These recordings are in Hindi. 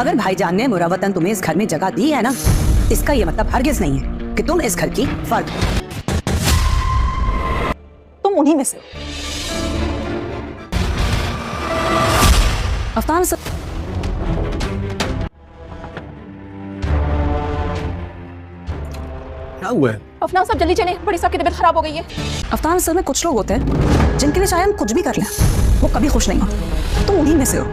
अगर भाईजान ने मुरवतन तुम्हें इस घर में जगह दी है ना, इसका ये मतलब हरगिज नहीं है कि तुम इस घर की फर्द हो। तुम उन्हीं में से हो। अफनान सर, क्या हुआ है? अफनान साहब जल्दी चलें, बड़ी साहब की तबीयत खराब हो गई है। अफनान सर में कुछ लोग होते हैं जिनके लिए चाहे हम कुछ भी कर लें, वो कभी खुश नहीं होते। तुम उन्हीं में से हो।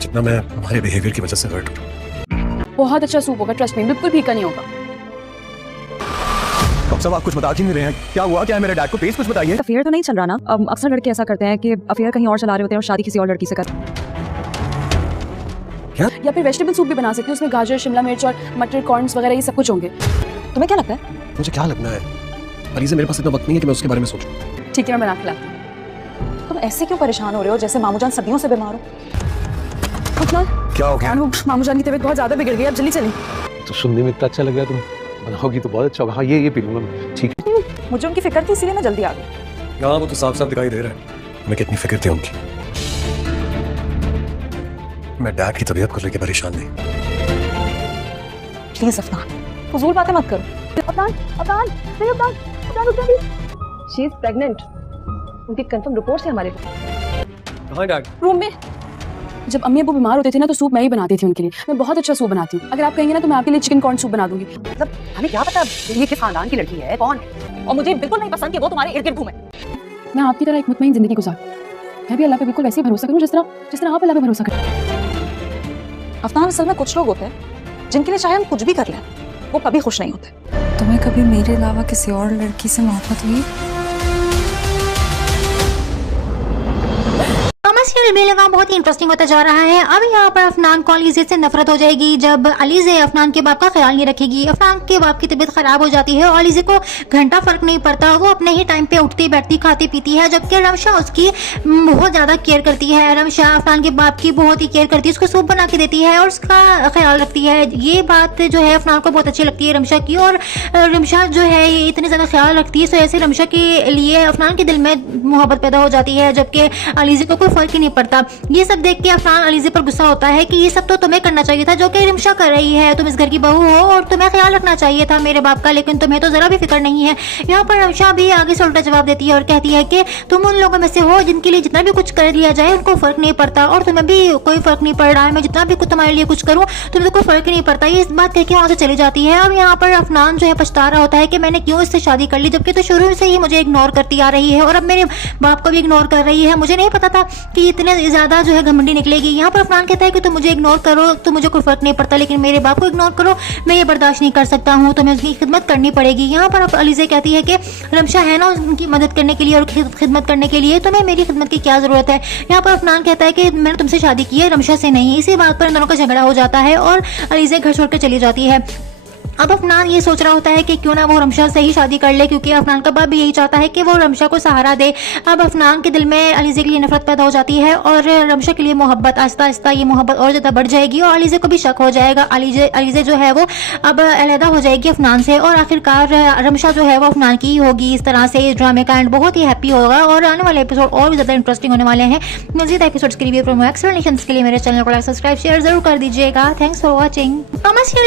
जितना मैं हमारे बिहेवियर की वजह से हर्ट हूँ। बहुत अच्छा सूप होगा, ट्रस्ट में, बिल्कुल फीका नहीं होगा। डॉक्टर साहब आप कुछ बता क्यों नहीं रहे हैं? क्या हुआ? क्या है मेरे डैड को? प्लीज कुछ बताइए। अफेयर तो नहीं चल रहा ना? अक्सर लड़के ऐसा करते हैं कि अफेयर कहीं और चला रहे होते हैं और शादी किसी और लड़की से कर। क्या? या फिर वेजिटेबल सूप भी बना सकते हैं, उसमें गाजर, शिमला मिर्च और मटर, कॉर्न्स वगैरह ये सब कुछ होंगे। तुम्हें क्या लगता है? मुझे क्या लगना है? अलीज़ा, मेरे पास इतना वक्त नहीं है कि मैं उसके बारे में सोचूं। ठीक है, मैं बना खिलाती हूँ। तुम ऐसे क्यों परेशान हो रहे हो जैसे मामू जान सदियों से बीमार हो? क्या हो गया? मामू जान की तबीयत बहुत ज्यादा बिगड़ गई, अब जल्दी चलें। तो सुनने में इतना अच्छा लग रहा है, तुम बनाओगी तो बहुत अच्छा होगा। हाँ, ये पी लूंगा मैं। ठीक है। मुझे उनकी फिक्र थी, इसीलिए मैं जल्दी आ गई। हाँ, वो तो साफ साफ दिखाई दे रहा है हमें कितनी फिक्र थी उनकी। मैं डैड की तबीयत को लेकर परेशान नहीं। प्लीज अफनान, फजूल बातें मत करो। अफनान, अफनान, नहीं अफनान, अफनान रुक जाइए। She is pregnant. उनकी कंफर्म रिपोर्ट है हमारे पास। कहाँ डैड? रूम में। जब अम्मी अब्बू बीमार होते थे ना, तो सूप मैं ही बनाती थी उनके लिए। मैं बहुत अच्छा सूप बनाती हूँ। अगर आप कहेंगे ना तो मैं आपके लिए चिकन कॉर्न सूप बना दूंगी। मतलब हमें क्या पता ये किस खानदान की लड़की है, कौन है, और मुझे बिल्कुल नहीं पसंद कि वो तुम्हारे इर्द गिर्द घूमे। मैं आपकी तरह एक मुतमईन जिंदगी गुजारूं। मैं भी अल्लाह पे बिल्कुल वैसे ही भरोसा करूं जिस तरह आप अल्लाह पे भरोसा करते। अफनान, असल में कुछ लोग होते हैं जिनके लिए चाहे हम कुछ भी कर लें, वो कभी खुश नहीं होते। तुम्हें कभी मेरे अलावा किसी और लड़की से मोहब्बत हुई? बेलगाम बहुत ही इंटरेस्टिंग होता जा रहा है। अब यहाँ पर अफनान को अलीज़े से नफरत हो जाएगी जब अलीज़े अफनान के बाप का ख्याल नहीं रखेगी। अफनान के बाप की तबीयत खराब हो जाती है और अलीज़े को घंटा फर्क नहीं पड़ता, वो अपने ही टाइम पे उठती बैठती खाती पीती है, जबकि रमशा उसकी बहुत ज्यादा केयर करती है। रमशा अफनान के बाप की बहुत ही केयर करती है, उसको सूप बना के देती है और उसका ख्याल रखती है। ये बात जो है अफनान को बहुत अच्छी लगती है रमशा की, और रमशा जो है ये इतनी ज्यादा ख्याल रखती है, तो ऐसे रमशा के लिए अफनान के दिल में मोहब्बत पैदा हो जाती है, जबकि अलीज़े को कोई फर्क ही नहीं पड़ता। ये सब देख के अफनान अलीज़े पर गुस्सा होता है कि ये सब तो तुम्हें करना चाहिए था जो कि रिमशा कर रही है। तुम इस घर की बहू हो और तुम्हें ख्याल रखना चाहिए था मेरे बाप का, लेकिन तुम्हें तो जरा भी फिक्र नहीं है। यहाँ पर रमशा भी आगे से उल्टा जवाब देती है और कहती है कि तुम उन लोगों में से हो जिनके लिए जितना भी कुछ कर लिया जाए उनको फर्क नहीं पड़ता, और तुम्हें भी कोई फर्क नहीं पड़ रहा है। मैं जितना भी कुछ तुम्हारे लिए कुछ करूँ तुम्हें तो कोई फर्क नहीं पड़ता। ये इस बात कहकर वहां से चली जाती है। अब यहाँ पर अफनान जो है पछता रहा होता है कि मैंने क्यों इससे शादी कर ली, जबकि तो शुरू से ही मुझे इग्नोर करती आ रही है और अब मेरे बाप को भी इग्नोर कर रही है। मुझे नहीं पता था कि इतने ज्यादा जो है घमंडी निकलेगी। यहाँ पर अफनान कहता है कि तुम मुझे इग्नोर करो तो मुझे कोई फर्क नहीं पड़ता, लेकिन मेरे बाप को इग्नोर करो मैं ये बर्दाश्त नहीं कर सकता हूँ, तुम्हें उसकी खिदमत करनी पड़ेगी। यहाँ पर अलीज़े कहती है कि रमशा है ना उनकी मदद करने के लिए और खिदमत करने के लिए, तुम्हें मेरी खिदमत की क्या जरूरत है। यहाँ पर अफनान कहता है कि मैंने तुमसे शादी की है, रमशा से नहीं। इसी बात पर इन दोनों का झगड़ा हो जाता है और अलीज़े घर छोड़कर चली जाती है। अब अफनान ये सोच रहा होता है कि क्यों ना वो रमशा से ही शादी कर ले, क्योंकि अफनान का बाप भी यही चाहता है कि वो रमशा को सहारा दे। अब अफनान के दिल में अलीज़े के लिए नफरत पैदा हो जाती है और रमशा के लिए मोहब्बत, आहिस्ता आहिस्ता ये मोहब्बत और ज़्यादा बढ़ जाएगी और अलीज़े को भी शक हो जाएगा। अलीज़े जो है वो अब अलहदा हो जाएगी अफनान से और आखिरकार रमशा जो है वो अफनान की ही होगी। इस तरह से इस ड्रामे का एंड बहुत ही हैप्पी होगा और आने वाले एपिसोड और भी ज़्यादा इंटरेस्टिंग होने वाले हैं। मज़ीद एपिसोड्स के लिए एक्सप्लेनेशंस के लिए मेरे चैनल को सब्सक्राइब शेयर जरूर कर दीजिएगा। Thanks for watching.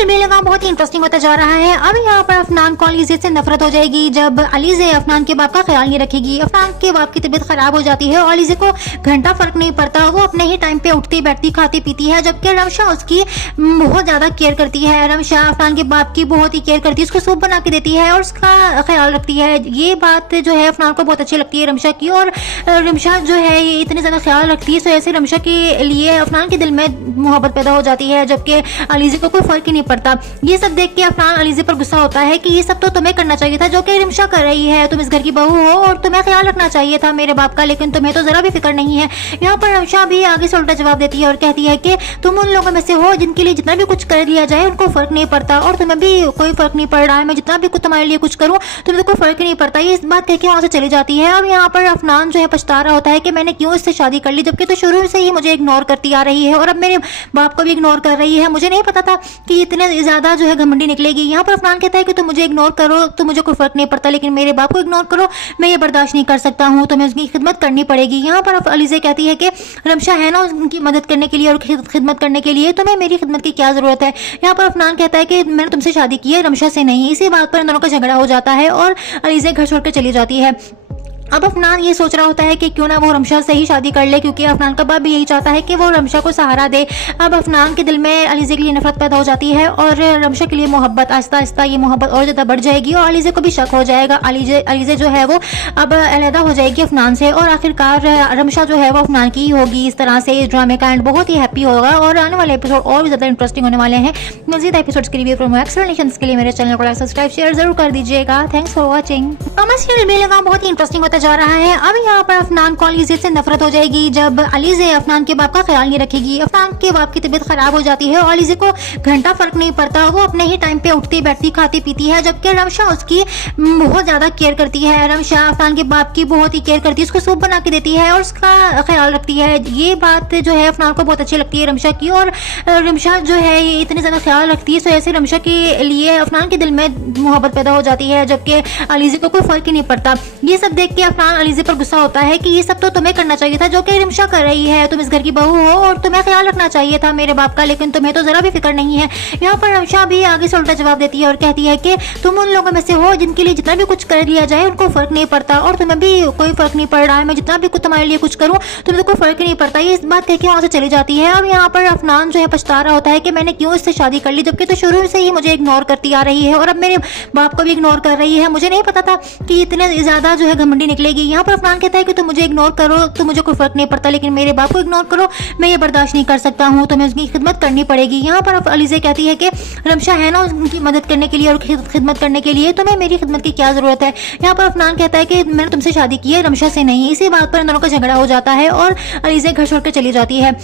बेलगाम बहुत ही इंटरेस्टिंग होता जा रहा है। अब यहाँ पर अफनान को अलीज़े से नफरत हो जाएगी जब अलीज़े अफनान के बाप का ख्याल नहीं रखेगी। अफनान के बाप की तबीयत खराब हो जाती है और अलीज़े को घंटा फर्क नहीं पड़ता, वो अपने ही टाइम पे उठती बैठती खाती पीती है, जबकि रमशा उसकी बहुत ज्यादा केयर करती है। रमशा अफनान के बाप की बहुत ही केयर करती है, उसको सूप बना के देती है और उसका ख्याल रखती है। ये बात जो है अफनान को बहुत अच्छी लगती है रमशा की, और रमशा जो है ये इतनी ज्यादा ख्याल रखती है, तो ऐसे रमशा के लिए अफनान के दिल में मोहब्बत पैदा हो जाती है, जबकि अलीज़े को कोई फर्क ही नहीं पड़ता। ये सब देख के अफनान अलीज़े पर गुस्सा होता है कि ये सब तो तुम्हें करना चाहिए था जो कि रिमशा कर रही है। तुम इस घर की बहू हो और तुम्हें ख्याल रखना चाहिए था मेरे बाप का, लेकिन तुम्हें तो जरा भी फिक्र नहीं है। यहाँ पर रमशा भी आगे से उल्टा जवाब देती है और कहती है कि तुम उन लोगों में से हो जिनके लिए जितना भी कुछ कर लिया जाए उनको फर्क नहीं पड़ता, और तुम्हें भी कोई फर्क नहीं पड़ रहा है। मैं जितना भी कुछ तुम्हारे लिए कुछ करूँ तुम्हें तो कोई फर्क ही नहीं पड़ता। ये इस बात कहकर वहां से चली जाती है। अब यहाँ पर अफनान जो है पछता रहा होता है कि मैंने क्यों इससे शादी कर ली, जबकि तो शुरू से ही मुझे इग्नोर करती आ रही है और अब मेरे बाप को भी इग्नोर कर रही है। मुझे नहीं पता था कि इतने ज्यादा जो है घमंडी निकलेगी। यहाँ पर अफनान कहता है कि तुम मुझे इग्नोर करो, तो मुझे कोई फर्क नहीं पड़ता, लेकिन मेरे बाप को इग्नोर करो, मैं ये बर्दाश्त नहीं कर सकता हूँ, तुम्हें उसकी खिदमत करनी पड़ेगी। यहाँ पर अलीज़ा कहती है कि रमशा है ना उनकी मदद करने के लिए और खिदमत करने के लिए, तुम्हें मेरी खिदमत की क्या जरूरत है। यहाँ पर अफनान कहता है कि मैंने तुमसे शादी की है, रमशा से नहीं। इसी बात पर इन दोनों का झगड़ा हो जाता है और अलीज़ा घर छोड़कर चली जाती है। अब अफनान ये सोच रहा होता है कि क्यों ना वो रमशा से ही शादी कर ले, क्योंकि अफनान का बाप भी यही चाहता है कि वो रमशा को सहारा दे। अब अफनान के दिल में अलीज़ा के लिए नफरत पैदा हो जाती है और रमशा के लिए मोहब्बत, आहिस्ता आहिस्ता ये मोहब्बत और ज़्यादा बढ़ जाएगी और अलीज़ा को भी शक हो जाएगा। अलीज़ा जो है वो अब अलहदा हो जाएगी अफनान से और आखिरकार रमशा जो है वो अफनान की ही होगी। इस तरह से इस ड्रामे का एंड बहुत ही हैप्पी होगा और आने वाले एपिसोड और भी ज़्यादा इंटरेस्टिंग होने वाले हैं। मज़ीद एपिसोड्स के लिए प्रोमो एक्सप्लेनेशंस के लिए मेरे चैनल को सब्सक्राइब शेयर जरूर कर दीजिएगा। Thanks for watching. सीरियल भी लगा बहुत ही इंटरेस्टिंग होता जा रहा है। अब यहाँ पर अफनान को अलीज़ा से नफरत हो जाएगी जब अलीज़ा अफनान के बाप का ख्याल नहीं रखेगी। अफनान के बाप की तबीयत खराब हो जाती है और अलीज़ा को घंटा फर्क नहीं पड़ता, वो अपने ही टाइम पे उठती बैठती खाती पीती है, जबकि रमशा उसकी बहुत ज्यादा केयर करती है। रमशा अफनान के बाप की बहुत ही केयर करती है, उसको सूप बना के देती है और उसका ख्याल रखती है। ये बात जो है अफनान को बहुत अच्छी लगती है रमशा की, और रमशा जो है ये इतनी ज्यादा ख्याल रखती है, तो ऐसे रमशा के लिए अफनान के दिल में मोहब्बत पैदा हो जाती है, जबकि अलीज़ा को कोई फर्क ही नहीं पड़ता। ये सब देख के अफनान अलीज़ा पर गुस्सा होता है कि ये सब तो तुम्हें करना चाहिए था जो कि रमशा कर रही है, तुम इस घर की बहू हो और तुम्हें ख्याल रखना चाहिए था मेरे बाप का, लेकिन तुम्हें तो जरा भी फिक्र नहीं है। यहाँ पर रमशा भी आगे से उल्टा जवाब देती है और कहती है कि तुम उन लोगों में से हो जिनके लिए जितना भी कुछ कर लिया जाए उनको फर्क नहीं पड़ता, और तुम्हें भी कोई फर्क नहीं पड़ रहा है। मैं जितना भी कुछ तुम्हारे लिए कुछ करूँ तुम्हें तो कोई फर्क नहीं पड़ता। ये इस बात कह के वहां से चली जाती है। अब यहाँ पर अफनान जो है पछता रहा होता है कि मैंने क्यों इससे शादी कर ली, जबकि तो शुरू से ही मुझे इग्नोर करती आ रही है और अब मेरे बाप को भी इग्नोर कर रही है। मुझे नहीं पता था कि इतने ज्यादा जो है घमंडी निकलेगी। यहाँ पर अफनान कहता है कि तुम मुझे इग्नोर करो, तो मुझे कोई फर्क नहीं पड़ता, लेकिन मेरे बाप को इग्नोर करो, मैं ये बर्दाश्त नहीं कर सकता हूँ, तुम्हें उसकी खिदमत करनी पड़ेगी। यहाँ पर अलीज़ा कहती है कि रमशा है ना उनकी मदद करने के लिए और खिदमत करने के लिए, तुम्हें मेरी खिदमत की क्या जरूरत है। यहाँ पर अफनान कहता है कि मैंने तुमसे शादी की है, रमशा से नहीं। इसी बात पर इन दोनों का झगड़ा हो जाता है और अलीज़ा घर छोड़कर चली जाती है।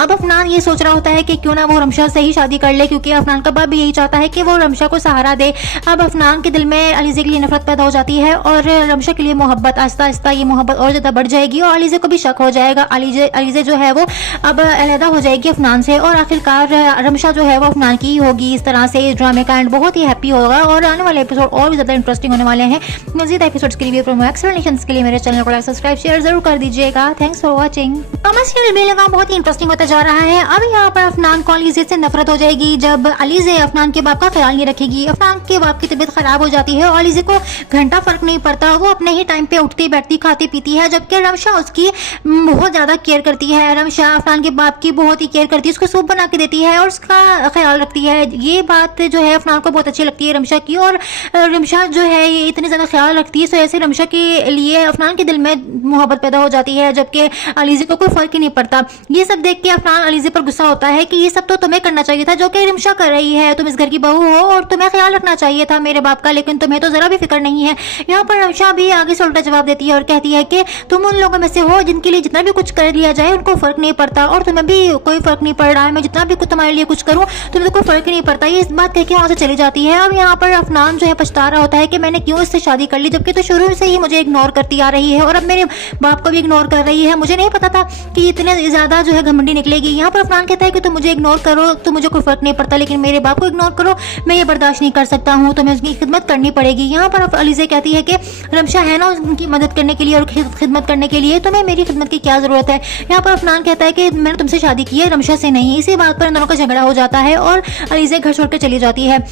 अब अफनान ये सोच रहा होता है कि क्यों ना वो रमशा से ही शादी कर ले, क्योंकि अफनान का बाप भी यही चाहता है कि वो रमशा को सहारा दे। अब अफनान के दिल में अलीज़ा के लिए नफरत पैदा हो जाती है और रमशा के लिए मोहब्बत, आहिस्ता आहिस्ता ये मोहब्बत और ज़्यादा बढ़ जाएगी और अलीज़ा को भी शक हो जाएगा। अलीज़ा जो है वो अब अलहदा हो जाएगी अफनान से और आखिरकार रमशा जो है वो अफनान की ही होगी। इस तरह से इस ड्रामे का एंड बहुत ही हैप्पी होगा और आने वाले एपिसोड और भी ज़्यादा इंटरेस्टिंग होने वाले हैं। मज़ीद एपिसोड्स के लिए प्रोमो एक्सप्लेनेशंस के लिए मेरे चैनल को सब्सक्राइब शेयर जरूर कर दीजिएगा। Thanks for watching. सीरियल भी लगा बहुत ही इंटरेस्टिंग होता जा रहा है। अब यहाँ पर अफनान को अलीज़ा से नफरत हो जाएगी जब अलीज़ा अफनान के बाप का ख्याल नहीं रखेगी। अफनान के बाप की तबीयत खराब हो जाती है और अलीज़ा को घंटा फर्क नहीं पड़ता, वो अपने ही टाइम पे उठती बैठती खाती पीती है, जबकि रमशा उसकी बहुत ज्यादा केयर करती है। रमशा अफनान के बाप की बहुत ही केयर करती है, उसको सूप बना के देती है और उसका ख्याल रखती है। ये बात जो है अफनान को बहुत अच्छी लगती है रमशा की, और रमशा जो है ये इतनी ज्यादा ख्याल रखती है, तो ऐसे रमशा के लिए अफनान के दिल में मोहब्बत पैदा हो जाती है, जबकि अलीज़ा को कोई फर्क ही नहीं पड़ता। ये सब देख के अफनान अलीज़ा पर गुस्सा होता है कि ये सब तो तुम्हें करना चाहिए था जो कि रमशा कर रही है, तुम इस घर की बहू हो और तुम्हें ख्याल रखना चाहिए था मेरे बाप का, लेकिन तुम्हें तो जरा भी फिक्र नहीं है। यहाँ पर रमशा भी आगे से उल्टा जवाब देती है और कहती है कि तुम उन लोगों में से हो जिनके लिए जितना भी कुछ कर लिया जाए उनको फर्क नहीं पड़ता, और तुम्हें भी कोई फर्क नहीं पड़ रहा है। मैं जितना भी कुछ तुम्हारे लिए कुछ करूँ तुम्हें तो कोई फर्क ही नहीं पड़ता। ये इस बात कह के वहां से चली जाती है। अब यहाँ पर अफनान जो है पछता रहा होता है कि मैंने क्यों इससे शादी कर ली, जबकि तो शुरू से ही मुझे इग्नोर करती आ रही है और अब मेरे बाप को भी इग्नोर कर रही है। मुझे नहीं पता था कि इतने ज्यादा जो है घमंडी निकलेगी। यहाँ पर अफनान कहता है कि तुम मुझे इग्नोर करो, तो मुझे कोई फर्क नहीं पड़ता, लेकिन मेरे बाप को इग्नोर करो, मैं ये बर्दाश्त नहीं कर सकता हूँ, तुम्हें उसकी खिदमत करनी पड़ेगी। यहाँ पर अलीज़ा कहती है कि रमशा है ना उनकी मदद करने के लिए और खिदमत करने के लिए, तुम्हें मेरी खिदमत की क्या जरूरत है। यहाँ पर अफनान कहता है कि मैंने तुमसे शादी की है, रमशा से नहीं। इसी बात पर इन दोनों का झगड़ा हो जाता है और अलीज़ा घर छोड़कर चली जाती है।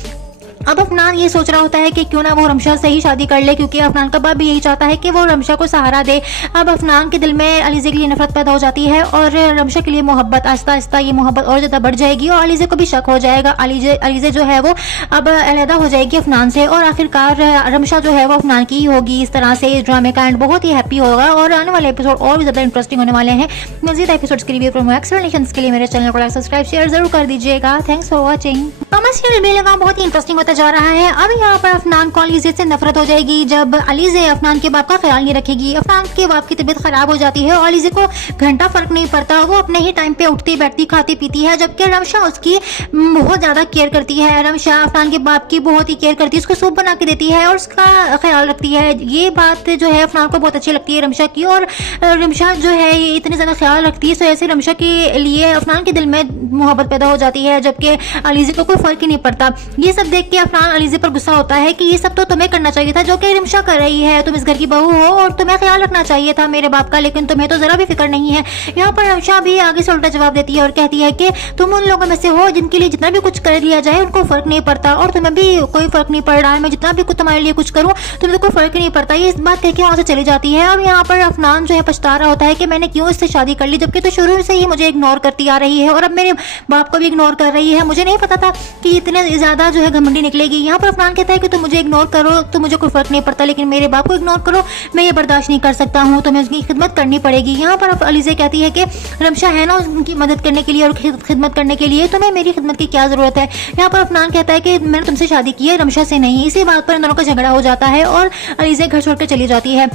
अब अफनान ये सोच रहा होता है कि क्यों ना वो रमशा से ही शादी कर ले, क्योंकि अफनान का बाप भी यही चाहता है कि वो रमशा को सहारा दे। अब अफनान के दिल में अलीज़ा के लिए नफरत पैदा हो जाती है और रमशा के लिए मोहब्बत, आहिस्ता आहिस्ता ये मोहब्बत और ज़्यादा बढ़ जाएगी और अलीज़ा को भी शक हो जाएगा। अलीज़ा जो है वो अब अलहदा हो जाएगी अफनान से और आखिरकार रमशा जो है वो अफनान की ही होगी। इस तरह से इस ड्रामे का एंड बहुत ही हैप्पी होगा और आने वाले एपिसोड और भी ज़्यादा इंटरेस्टिंग होने वाले हैं। मज़ीद एपिसोड्स के लिए प्रोमो एक्सप्लेनेशंस के लिए मेरे चैनल को सब्सक्राइब शेयर जरूर कर दीजिएगा। Thanks for watching. सीरियल भी लगा बहुत ही इंटरेस्टिंग होता जा रहा है। अब यहाँ पर अफनान को अलीज़े से नफरत हो जाएगी जब अलीज़े अफनान के बाप का ख्याल नहीं रखेगी। अफनान के बाप की तबीयत खराब हो जाती है और अलीज़े को घंटा फर्क नहीं पड़ता, वो अपने ही टाइम पे उठती बैठती खाती पीती है, जबकि रमशा उसकी बहुत ज्यादा केयर करती है। रमशा अफनान के बाप की बहुत ही केयर करती है, उसको सूप बना के देती है और उसका ख्याल रखती है। ये बात जो है अफनान को बहुत अच्छी लगती है रमशा की, और रमशा जो है ये इतनी ज्यादा ख्याल रखती है, तो ऐसे रमशा के लिए अफनान के दिल में मोहब्बत पैदा हो जाती है, जबकि अलीज़े को कोई फर्क ही नहीं पड़ता। ये सब देख के अफनान अलीज़े पर गुस्सा होता है कि ये सब तो तुम्हें करना चाहिए था जो कि रमशा कर रही है। तुम इस घर की बहू हो और तुम्हें ख्याल रखना चाहिए था मेरे बाप का, लेकिन तुम्हें तो जरा भी फिक्र नहीं है। यहाँ पर रमशा भी आगे से उल्टा जवाब देती है और कहती है कि तुम उन लोगों में से हो जिनके लिए जितना भी कुछ कर लिया जाए उनको फर्क नहीं पड़ता, और तुम्हें भी कोई फर्क नहीं पड़ रहा है। मैं जितना भी कुछ तुम्हारे लिए कुछ करूं तुम्हें तो कोई फर्क नहीं पड़ता। ये इस बात कह के वहां से चली जाती है। अब यहाँ पर अफनान जो है पछता रहा होता है कि मैंने क्यों इससे शादी कर ली, जबकि तो शुरू से ही मुझे इग्नोर करती आ रही है और अब मेरे बाप को भी इग्नोर कर रही है। मुझे नहीं पता था कि इतने ज्यादा जो है घमंडी निकलेगी। यहाँ पर अफनान कहता है कि तुम मुझे इग्नोर करो तो मुझे कोई फर्क नहीं पड़ता, लेकिन मेरे बाप को इग्नोर करो मैं ये बर्दाश्त नहीं कर सकता हूँ, तुम्हें उसकी खिदमत करनी पड़ेगी। यहाँ पर अलीज़े कहती है कि रमशा है ना उनकी मदद करने के लिए और खिदमत करने के लिए, तुम्हें मेरी खिदमत की क्या जरूरत है। यहाँ पर अफनान कहता है कि मैंने तुमसे शादी की है रमशा से नहीं। इसी बात पर इन दोनों का झगड़ा हो जाता है और अलीज़े घर छोड़कर चली जाती है।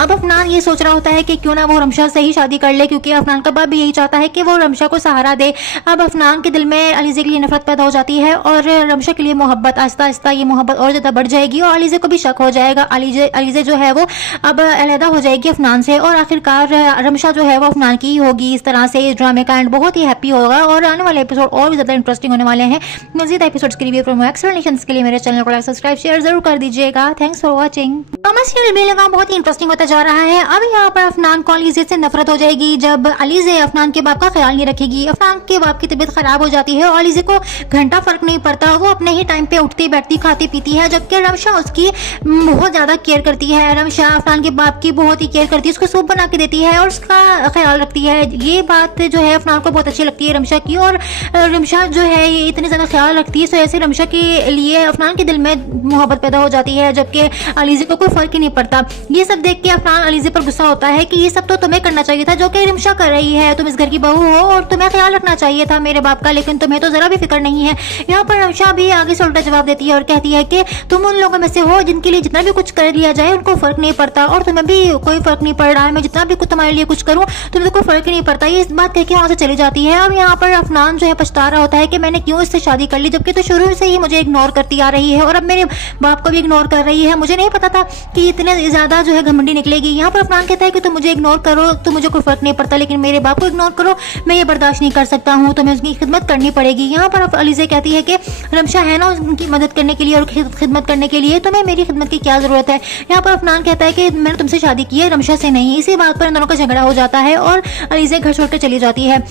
अब अफनान ये सोच रहा होता है कि क्यों ना वो रमशा से ही शादी कर ले, क्योंकि अफनान का बाप भी यही चाहता है कि वो रमशा को सहारा दे। अब अफनान के दिल में अलीज़े के लिए नफरत पैदा हो जाती है और रमशा के लिए मोहब्बत, आहिस्ता आहिस्ता ये मोहब्बत और ज़्यादा बढ़ जाएगी और अलीज़े को भी शक हो जाएगा। अलीज़े जो है वो अब अलहदा हो जाएगी अफनान से और आखिरकार रमशा जो है वो अफनान की ही होगी। इस तरह से इस ड्रामे का एंड बहुत ही हैप्पी होगा और आने वाले एपिसोड और भी ज़्यादा इंटरेस्टिंग होने वाले हैं। मज़ीद एपिसोड्स के लिए एक्सप्लेनेशंस के लिए मेरे चैनल को सब्सक्राइब शेयर जरूर कर दीजिएगा। Thanks for watching. सीरियल भी लगा बहुत ही इंटरेस्टिंग होता जा रहा है। अब यहाँ पर अफनान को अलीज़े से नफरत हो जाएगी जब अलीज़े अफनान के बाप का ख्याल नहीं रखेगी। अफनान के बाप की तबीयत खराब हो जाती है और अलीज़े को घंटा फर्क नहीं पड़ता, वो अपने ही टाइम पे उठती बैठती खाती पीती है, जबकि रमशा उसकी बहुत ज्यादा केयर करती है। रमशा अफनान के बाप की बहुत ही केयर करती है, उसको सूप बना के देती है और उसका ख्याल रखती है। ये बात जो है अफनान को बहुत अच्छी लगती है रमशा की, और रमशा जो है ये इतनी ज्यादा ख्याल रखती है, तो ऐसे रमशा के लिए अफनान के दिल में मोहब्बत पैदा हो जाती है, जबकि अलीज़े को कोई फर्क ही नहीं पड़ता। ये सब देख के अफनान अलीज़े पर गुस्सा होता है कि ये सब तो तुम्हें करना चाहिए था जो कि रमशा कर रही है। तुम इस घर की बहू हो और तुम्हें ख्याल रखना चाहिए था मेरे बाप का, लेकिन तुम्हें तो जरा भी फिक्र नहीं है। यहाँ पर रमशा भी आगे से उल्टा जवाब देती है और कहती है कि तुम उन लोगों में से हो जिनके लिए जितना भी कुछ कर लिया जाए उनको फर्क नहीं पड़ता, और तुम्हें भी कोई फर्क नहीं पड़ रहा है। मैं जितना भी कुछ तुम्हारे लिए कुछ करूं तुम्हें तो कोई फर्क ही नहीं पड़ता। ये इस बात कह के वहां से चली जाती है। अब यहाँ पर अफनान जो है पछता रहा होता है कि मैंने क्यों इससे शादी कर ली, जबकि तो शुरू से ही मुझे इग्नोर करती आ रही है और अब मेरे बाप को भी इग्नोर कर रही है। मुझे नहीं पता था कि इतने ज्यादा जो है घमंडी निकलेगी। यहाँ पर अफनान कहता है कि तुम मुझे इग्नोर करो तो मुझे कोई फर्क नहीं पड़ता, लेकिन मेरे बाप को इग्नोर करो मैं ये बर्दाश्त नहीं कर सकता हूँ, तुम्हें उसकी खिदमत करनी पड़ेगी। यहाँ पर अलीज़े कहती है कि रमशा है ना उनकी मदद करने के लिए और खिदमत करने के लिए, तुम्हें मेरी खिदमत की क्या जरूरत है। यहाँ पर अफनान कहता है कि मैंने तुमसे शादी की है रमशा से नहीं। इसी बात पर इन दोनों का झगड़ा हो जाता है और अलीज़े घर छोड़कर चली जाती है।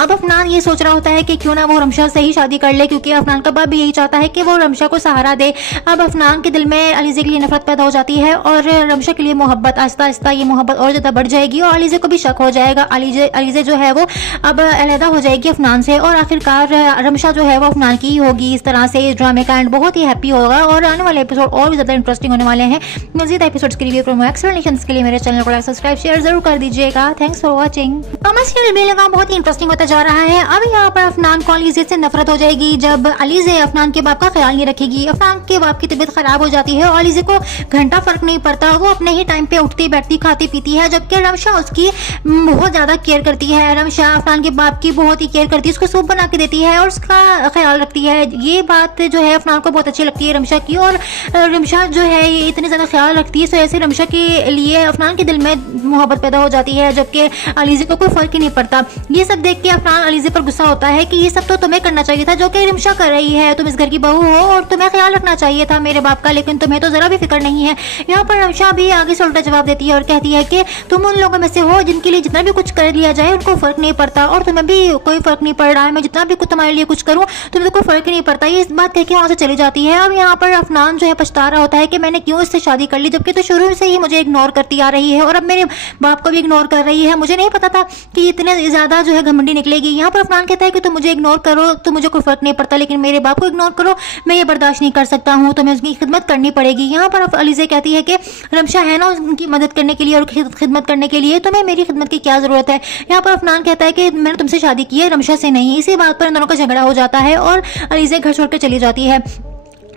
अब अफनान ये सोच रहा होता है कि क्यों ना वो रमशा से ही शादी कर ले, क्योंकि अफनान का बाप भी यही चाहता है कि वो रमशा को सहारा दे। अब अफनान के दिल में अलीज़े के लिए नफरत पैदा हो जाती है और रमशा के लिए मोहब्बत, आहिस्ता आहिस्ता ये मोहब्बत और ज़्यादा बढ़ जाएगी और अलीज़े को भी शक हो जाएगा। अलीज़े जो है वो अब अलहदा हो जाएगी अफनान से और आखिरकार रमशा जो है वो अफनान की ही होगी। इस तरह से इस ड्रामे का एंड बहुत ही हैप्पी होगा और आने वाले एपिसोड और भी ज़्यादा इंटरेस्टिंग होने वाले हैं। मज़ीद एपिसोड्स के लिए एक्सप्लेनेशंस के लिए मेरे चैनल को सब्सक्राइब शेयर जरूर कर दीजिएगा। Thanks for watching. सीरियल भी लगा बहुत ही इंटरेस्टिंग होता जा रहा है। अब यहाँ पर अफनान को अलीज़े से नफरत हो जाएगी जब अलीज़े अफनान के बाप का ख्याल नहीं रखेगी। अफनान के बाप की तबीयत खराब हो जाती है और अलीज़े को घंटा फर्क नहीं पड़ता, वो अपने ही टाइम पे उठती बैठती खाती पीती है, जबकि रमशा उसकी बहुत ज्यादा केयर करती है। रमशा अफनान के बाप की बहुत ही केयर करती है, उसको सूप बना के देती है और उसका ख्याल रखती है। ये बात जो है अफनान को बहुत अच्छी लगती है रमशा की, और रमशा जो है ये इतनी ज्यादा ख्याल रखती है, तो ऐसे रमशा के लिए अफनान के दिल में मोहब्बत पैदा हो जाती है, जबकि अलीज़े को कोई फर्क ही नहीं पड़ता। ये सब देख के अफनान अलीज़े पर गुस्सा होता है कि ये सब तो तुम्हें करना चाहिए था जो कि रमशा कर रही है। तुम इस घर की बहू हो और तुम्हें ख्याल रखना चाहिए था मेरे बाप का, लेकिन तुम्हें तो जरा भी फिक्र नहीं है। यहाँ पर रमशा भी आगे से उल्टा जवाब देती है और कहती है कि तुम उन लोगों में से हो जिनके लिए जितना भी कुछ कर लिया जाए उनको फर्क नहीं पड़ता, और तुम्हें भी कोई फर्क नहीं पड़ रहा है। मैं जितना भी कुछ तुम्हारे लिए कुछ करूं तुम्हें तो कोई फर्क ही नहीं पड़ता। ये इस बात कह के वहां से चली जाती है। अब यहाँ पर अफनान जो है पछता रहा होता है कि मैंने क्यों इससे शादी कर ली, जबकि तो शुरू से ही मुझे इग्नोर करती आ रही है और अब मेरे बाप को भी इग्नोर कर रही है। मुझे नहीं पता था कि इतने ज्यादा जो है घमंडी निकलेगी। यहाँ पर अफनान कहता है कि तुम मुझे इग्नोर करो तो मुझे कोई फर्क नहीं पड़ता, लेकिन मेरे बाप को इग्नोर करो मैं ये बर्दाश्त नहीं कर सकता हूँ, तुम्हें उसकी खिदमत करनी पड़ेगी। यहाँ पर अलीज़े कहती है कि रमशा है ना उनकी मदद करने के लिए और खिदमत करने के लिए, तुम्हें मेरी खिदमत की क्या जरूरत है। यहाँ पर अफनान कहता है कि मैंने तुमसे शादी की है रमशा से नहीं। इसी बात पर इन दोनों का झगड़ा हो जाता है और अलीज़े घर छोड़कर चली जाती है।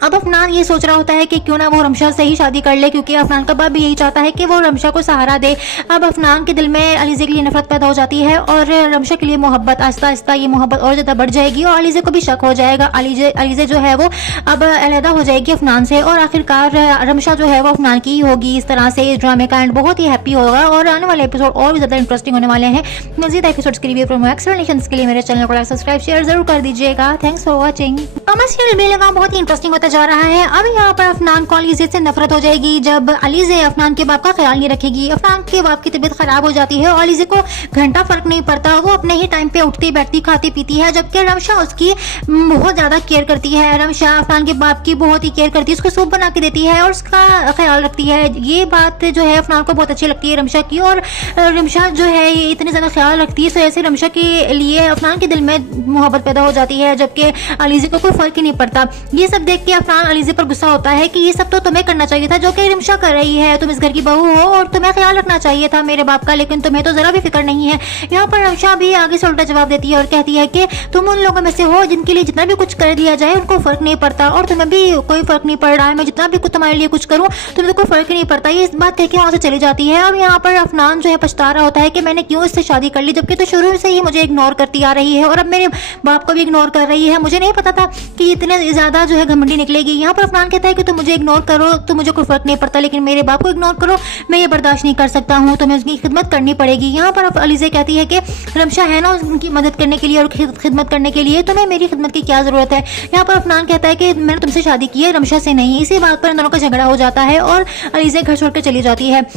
अब अफनान ये सोच रहा होता है कि क्यों ना वो रमशा से ही शादी कर ले, क्योंकि अफनान का बाप भी यही चाहता है कि वो रमशा को सहारा दे। अब अफनान के दिल में अलीज़े के लिए नफरत पैदा हो जाती है और रमशा के लिए मोहब्बत, आहिस्ता आहिस्ता ये मोहब्बत और ज़्यादा बढ़ जाएगी और अलीज़े को भी शक हो जाएगा। अलीज़े जो है वो अब अलहदा हो जाएगी अफनान से और आखिरकार रमशा जो है वो अफनान की ही होगी। इस तरह से इस ड्रामे का एंड बहुत ही हैप्पी होगा और आने वाले एपिसोड और भी ज़्यादा इंटरेस्टिंग होने वाले हैं। मज़ीद एपिसोड्स के लिए प्रोमो एक्सप्लेनेशंस के लिए मेरे चैनल को लाइक सब्सक्राइब शेयर जरूर कर दीजिएगा। Thanks for watching. कमर्शियल भी लगा बहुत ही इंटरेस्टिंग होता जा रहा है। अब यहाँ पर अफनान को अलीज़े से नफरत हो जाएगी जब अलीज़े अफनान के बाप का ख्याल नहीं रखेगी। अफनान के बाप की तबीयत खराब हो जाती है और अलीज़े को घंटा फर्क नहीं पड़ता, वो अपने ही टाइम पे उठती बैठती खाती पीती है, जबकि रमशा उसकी बहुत ज्यादा केयर करती है। रमशा अफनान के बाप की बहुत ही केयर करती है, उसको सूप बना के देती है और उसका ख्याल रखती है। ये बात जो है अफनान को बहुत अच्छी लगती है रमशा की, और रमशा जो है इतनी ज्यादा ख्याल रखती है, तो ऐसे रमशा के लिए अफनान के दिल में मोहब्बत पैदा हो जाती है, जबकि अलीज़े को कोई फर्क ही नहीं पड़ता। ये सब देख के अफनान अलीज़े पर गुस्सा होता है कि ये सब तो तुम्हें करना चाहिए था जो कि रमशा कर रही है। तुम इस घर की बहू हो और तुम्हें ख्याल रखना चाहिए था मेरे बाप का, लेकिन तुम्हें तो जरा भी फिक्र नहीं है। यहाँ पर रमशा भी आगे से उल्टा जवाब देती है और कहती है कि तुम उन लोगों में से हो जिनके लिए जितना भी कुछ कर दिया जाए उनको फर्क नहीं पड़ता, और तुम्हें भी कोई फर्क नहीं पड़ रहा है। मैं जितना भी कुछ तुम्हारे लिए कुछ करूँ तुम्हें तो कोई फर्क ही नहीं पड़ता। ये इस बात कह के वहां से चली जाती है। अब यहाँ पर अफनान जो है पछता रहा होता है कि मैंने क्यों इससे शादी कर ली, जबकि तो शुरू से ही मुझे इग्नोर करती आ रही है और अब मेरे बाप को भी इग्नोर कर रही है। मुझे नहीं पता था कि इतने ज्यादा जो है घमंडी निकलेगी। यहाँ पर अफनान कहता है कि तुम मुझे इग्नोर करो तो मुझे कोई फर्क नहीं पड़ता, लेकिन मेरे बाप को इग्नोर करो मैं ये बर्दाश्त नहीं कर सकता हूँ, तुम्हें उसकी खिदमत करनी पड़ेगी। यहाँ पर अलीज़े कहती है कि रमशा है ना उनकी मदद करने के लिए और खिदमत करने के लिए, तुम्हें मेरी खिदमत की क्या जरूरत है। यहाँ पर अफनान कहता है कि मैंने तुमसे शादी की है रमशा से नहीं। इसी बात पर इन दोनों का झगड़ा हो जाता है और अलीज़े घर छोड़कर चली जाती है।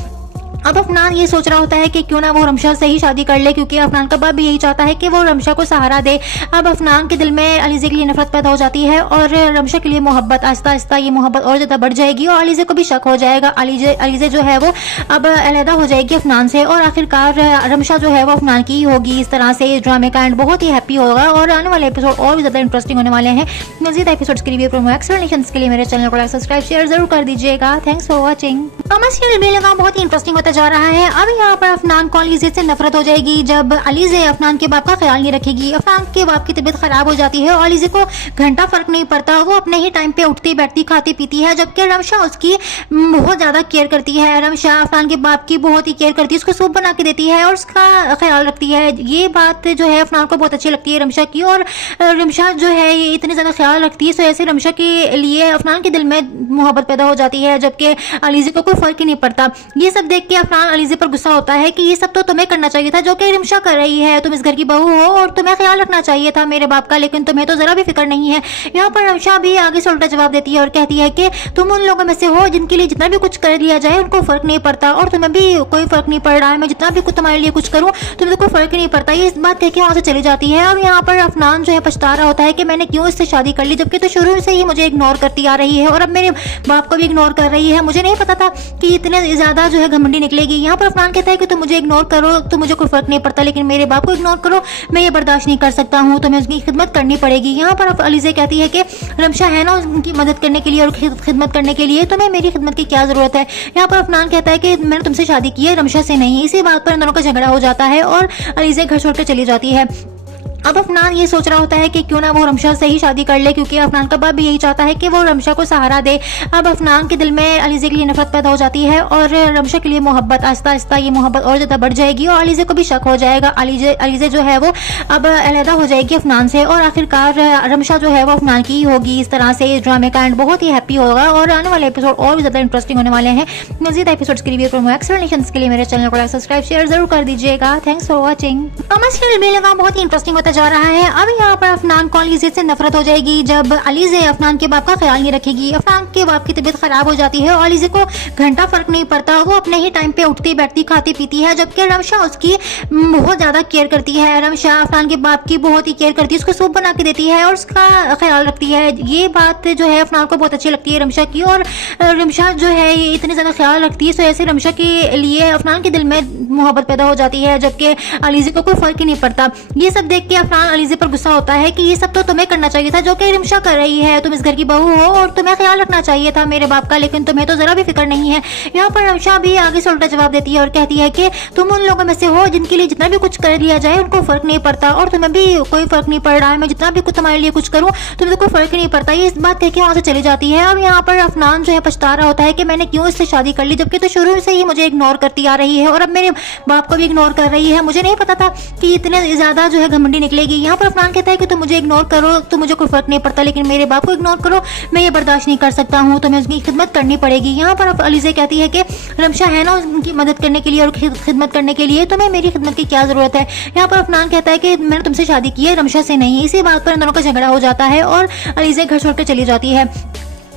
अब अफनान ये सोच रहा होता है कि क्यों ना वो रमशा से ही शादी कर ले, क्योंकि अफनान का बाप भी यही चाहता है कि वो रमशा को सहारा दे। अब अफनान के दिल में अलीज़े के लिए नफरत पैदा हो जाती है और रमशा के लिए मोहब्बत, आहिस्ता आहिस्ता ये मोहब्बत और ज़्यादा बढ़ जाएगी और अलीज़े को भी शक हो जाएगा। अलीज़े जो है वो अब अलहदा हो जाएगी अफनान से और आखिरकार रमशा जो है वो अफनान की ही होगी। इस तरह से इस ड्रामे का एंड बहुत ही हैप्पी होगा और आने वाले एपिसोड और भी ज़्यादा इंटरेस्टिंग होने वाले हैं। मज़ीद एपिसोड्स के लिए प्रोमो एक्सप्लेनेशंस के लिए मेरे चैनल को लाइक सब्सक्राइब शेयर जरूर कर दीजिएगा। Thanks for watching. कमर्शियल भी लगा बहुत ही इंटरेस्टिंग होता जा रहा है। अब यहाँ पर अफनान को अलीज़े से नफरत हो जाएगी जब अलीज़े अफनान के बाप का ख्याल नहीं रखेगी। अफनान के बाप की तबीयत खराब हो जाती है और अलीज़े को घंटा फर्क नहीं पड़ता, वो अपने ही टाइम पे उठती बैठती खाती पीती है, जबकि रमशा उसकी बहुत ज्यादा केयर करती है। रमशा अफनान के बाप की बहुत ही केयर करती है, उसको सूप बना के देती है और उसका ख्याल रखती है। ये बात जो है अफनान को बहुत अच्छी लगती है रमशा की, और रमशा जो है इतनी ज्यादा ख्याल रखती है, तो ऐसे रमशा के लिए अफनान के दिल में मोहब्बत पैदा हो जाती है, जबकि अलीज़े को कोई फर्क ही नहीं पड़ता। ये सब देख के अफनान अलीज़े पर गुस्सा होता है कि ये सब तो तुम्हें करना चाहिए था जो कि रमशा कर रही है। तुम इस घर की बहू हो और तुम्हें ख्याल रखना चाहिए था मेरे बाप का, लेकिन तुम्हें तो जरा भी फिक्र नहीं है। यहाँ पर रमशा भी आगे से उल्टा जवाब देती है और कहती है कि तुम उन लोगों में से हो जिनके लिए जितना भी कुछ कर दिया जाए उनको फर्क नहीं पड़ता, और तुम्हें भी कोई फर्क नहीं पड़ रहा है। मैं जितना भी कुछ तुम्हारे लिए कुछ करूँ तुम्हें तो कोई फर्क ही नहीं पड़ता। ये इस बात कह के वहां से चली जाती है। अब यहाँ पर अफनान जो है पछता रहा होता है कि मैंने क्यों इससे शादी कर ली, जबकि तो शुरू से ही मुझे इग्नोर करती आ रही है और अब मेरे बाप को भी इग्नोर कर रही है। मुझे नहीं पता था कि इतने ज्यादा जो है घमंडी निकलेगी। यहाँ पर अफनान कहता है कि तुम मुझे इग्नोर करो तो मुझे कोई फर्क नहीं पड़ता, लेकिन मेरे बाप को इग्नोर करो मैं ये बर्दाश्त नहीं कर सकता हूँ, तुम्हें उसकी खिदमत करनी पड़ेगी। यहाँ पर अलीज़े कहती है कि रमशा है ना उनकी मदद करने के लिए और खिदमत करने के लिए, तुम्हें मेरी खिदमत की क्या जरूरत है। यहाँ पर अफनान कहता है कि मैंने तुमसे शादी की है रमशा से नहीं। इसी बात पर इन दोनों का झगड़ा हो जाता है और अलीज़े घर छोड़कर चली जाती है। अब अफनान ये सोच रहा होता है कि क्यों ना वो रमशा से ही शादी कर ले, क्योंकि अफनान का बाप भी यही चाहता है कि वो रमशा को सहारा दे। अब अफनान के दिल में अलीज़े के लिए नफरत पैदा हो जाती है और रमशा के लिए मोहब्बत, आहिस्ता आहिस्ता ये मोहब्बत और ज़्यादा बढ़ जाएगी और अलीज़े को भी शक हो जाएगा। अलीज़े जो है वो अब अलहदा हो जाएगी अफनान से और आखिरकार रमशा जो है वो अफनान की ही होगी। इस तरह से इस ड्रामे का एंड बहुत ही हैप्पी होगा और आने वाले एपिसोड और भी ज़्यादा इंटरेस्टिंग होने वाले हैं। मज़ीद एपिसोड्स के लिए प्रोमो एक्सप्लेनेशंस के लिए मेरे चैनल को लाइक सब्सक्राइब शेयर जरूर कर दीजिएगा। Thanks for watching. कमर्शियल भी लगा बहुत ही इंटरेस्टिंग होता जा रहा है। अब यहाँ पर अफनान को अलीज़े से नफरत हो जाएगी जब अलीज़े अफनान के बाप का ख्याल नहीं रखेगी। अफनान के बाप की तबीयत खराब हो जाती है और अलीज़े को घंटा फर्क नहीं पड़ता, वो अपने ही टाइम पे उठती बैठती खाती पीती है, जबकि रमशा उसकी बहुत ज्यादा केयर करती है। रमशा अफनान के बाप की बहुत ही केयर करती है, उसको सूप बना के देती है और उसका ख्याल रखती है। ये बात जो है अफनान को बहुत अच्छी लगती है रमशा की, और रमशा जो है इतनी ज्यादा ख्याल रखती है, तो ऐसे रमशा के लिए अफनान के दिल में मोहब्बत पैदा हो जाती है, जबकि अलीजे को कोई फर्क ही नहीं पड़ता। ये सब देख के अफनान अलीजे पर गुस्सा होता है कि ये सब तो तुम्हें करना चाहिए था जो कि रिमशा कर रही है। तुम इस घर की बहू हो और तुम्हें ख्याल रखना चाहिए था मेरे बाप का, लेकिन तुम्हें तो जरा भी फिक्र नहीं है। यहाँ पर रिमशा भी आगे से उल्टा जवाब देती है और कहती है कि तुम उन लोगों में से हो जिनके लिए जितना भी कुछ कर लिया जाए उनको फर्क नहीं पड़ता, और तुम्हें भी कोई फर्क नहीं पड़ रहा है। मैं जितना भी कुछ तुम्हारे लिए कुछ करूँ तुम्हें तो कोई फर्क ही नहीं पड़ता। ये इस बात कह के वहां से चली जाती है। अब यहाँ पर अफनान जो है पछता रहा होता है कि मैंने क्यों इससे शादी कर ली, जबकि तो शुरू से ही मुझे इग्नोर करती आ रही है और अब मेरे बाप को भी इग्नोर कर रही है। मुझे नहीं पता था कि इतने ज्यादा जो है घमंडी निकलेगी। यहाँ पर अफनान कहता है कि तुम मुझे इग्नोर करो तो मुझे कोई फर्क नहीं पड़ता, लेकिन मेरे बाप को इग्नोर करो मैं ये बर्दाश्त नहीं कर सकता हूँ, तुम्हें उसकी खिदमत करनी पड़ेगी। यहाँ पर अलीजे कहती है कि रमशा है ना उनकी मदद करने के लिए और खिदमत करने के लिए, तुम्हें मेरी खिदमत की क्या जरूरत है। यहाँ पर अफनान कहता है कि मैंने तुमसे शादी की है रमशा से नहीं। इसी बात पर इन दोनों का झगड़ा हो जाता है और अलीजे घर छोड़कर चली जाती है।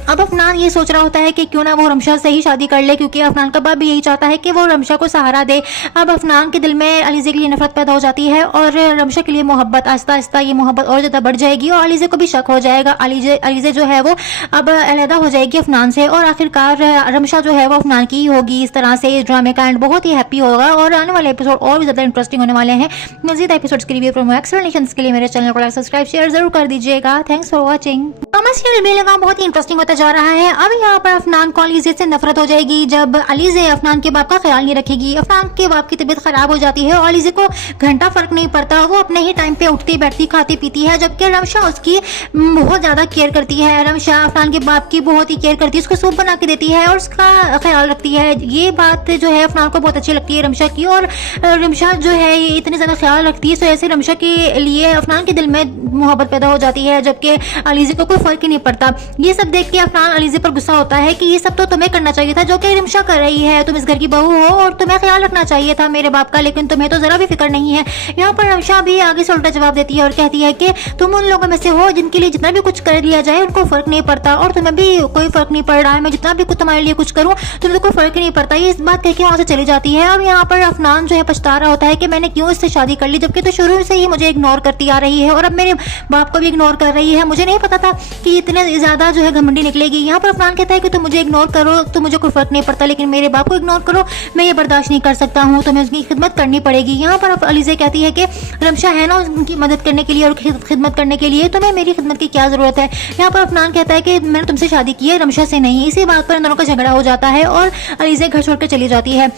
अब अफनान ये सोच रहा होता है कि क्यों ना वो रमशा से ही शादी कर ले, क्योंकि अफनान का बाप भी यही चाहता है कि वो रमशा को सहारा दे। अब अफनान के दिल में अलीजे के लिए नफरत पैदा हो जाती है और रमशा के लिए मोहब्बत, आहिस्ता आहिस्ता ये मोहब्बत और ज्यादा बढ़ जाएगी और अलीजे को भी शक हो जाएगा। अलीजे जो है वो अब अलहदा हो जाएगी अफनान से और आखिरकार रमशा जो है वो अफनान की ही होगी। इस तरह से इस ड्रामे का एंड बहुत ही हैप्पी होगा और आने वाले एपिसोड और भी ज्यादा इंटरेस्टिंग होने वाले हैं। मजीद एपिसोड्स के लिए प्रोमो एक्सप्लेनेशंस के लिए मेरे चैनल को लाइक सब्सक्राइब शेयर जरूर कर दीजिएगा। Thanks for watching. कमर्शियल भी लगा बहुत ही इंटरेस्टिंग होता जा रहा है। अब यहाँ पर अफनान को अलीजे से नफरत हो जाएगी जब अलीजे अफनान के बाप का ख्याल नहीं रखेगी। अफनान के बाप की तबीयत खराब हो जाती है और अलीजे को घंटा फर्क नहीं पड़ता, वो अपने ही टाइम पे उठती बैठती खाती पीती है, जबकि रमशा उसकी बहुत ज्यादा केयर करती है। रमशा अफनान के बाप की बहुत ही केयर करती है, उसको सूप बना के देती है और उसका ख्याल रखती है। ये बात जो है अफनान को बहुत अच्छी लगती है रमशा की, और रमशा जो है इतनी ज्यादा ख्याल रखती है, तो ऐसे रमशा के लिए अफनान के दिल में मोहब्बत पैदा हो जाती है, जबकि अलीजे को कोई फर्क ही नहीं पड़ता। ये सब देख के अफनान अलीजे पर गुस्सा होता है कि ये सब तो तुम्हें करना चाहिए था जो कि रिमशा कर रही है। तुम इस घर की बहू हो और तुम्हें ख्याल रखना चाहिए था मेरे बाप का, लेकिन तुम्हें तो जरा भी फिक्र नहीं है। यहाँ पर रमशा भी आगे से उल्टा जवाब देती है और कहती है कि तुम उन लोगों में से हो जिनके लिए जितना भी कुछ कर लिया जाए उनको फर्क नहीं पड़ता, और तुम्हें भी कोई फर्क नहीं पड़ रहा है। मैं जितना भी कुछ तुम्हारे लिए कुछ करूँ तुम्हें तो कोई फर्क ही नहीं पड़ता। ये इस बात कह के वहां से चली जाती है। अब यहाँ पर अफनान जो है पछता रहा होता है कि मैंने क्यों इससे शादी कर ली, जबकि तो शुरू से ही मुझे इग्नोर करती आ रही है और अब मेरे बाप को भी इग्नोर कर रही है। मुझे नहीं पता था कि इतने ज्यादा जो है घमंडी निकलेगी। यहाँ पर अफनान कहता है कि तुम मुझे इग्नोर करो तो मुझे कोई फर्क नहीं पड़ता, लेकिन मेरे बाप को इग्नोर करो मैं ये बर्दाश्त नहीं कर सकता हूँ, तुम्हें उसकी खिदमत करनी पड़ेगी। यहाँ पर अलीजे कहती है कि रमशा है ना उनकी मदद करने के लिए और खिदमत करने के लिए, तुम्हें मेरी खिदमत की क्या जरूरत है। यहाँ पर अफनान कहता है कि मैंने तुमसे शादी की है रमशा से नहीं। इसी बात पर इन दोनों का झगड़ा हो जाता है और अलीजे घर छोड़कर चली जाती है।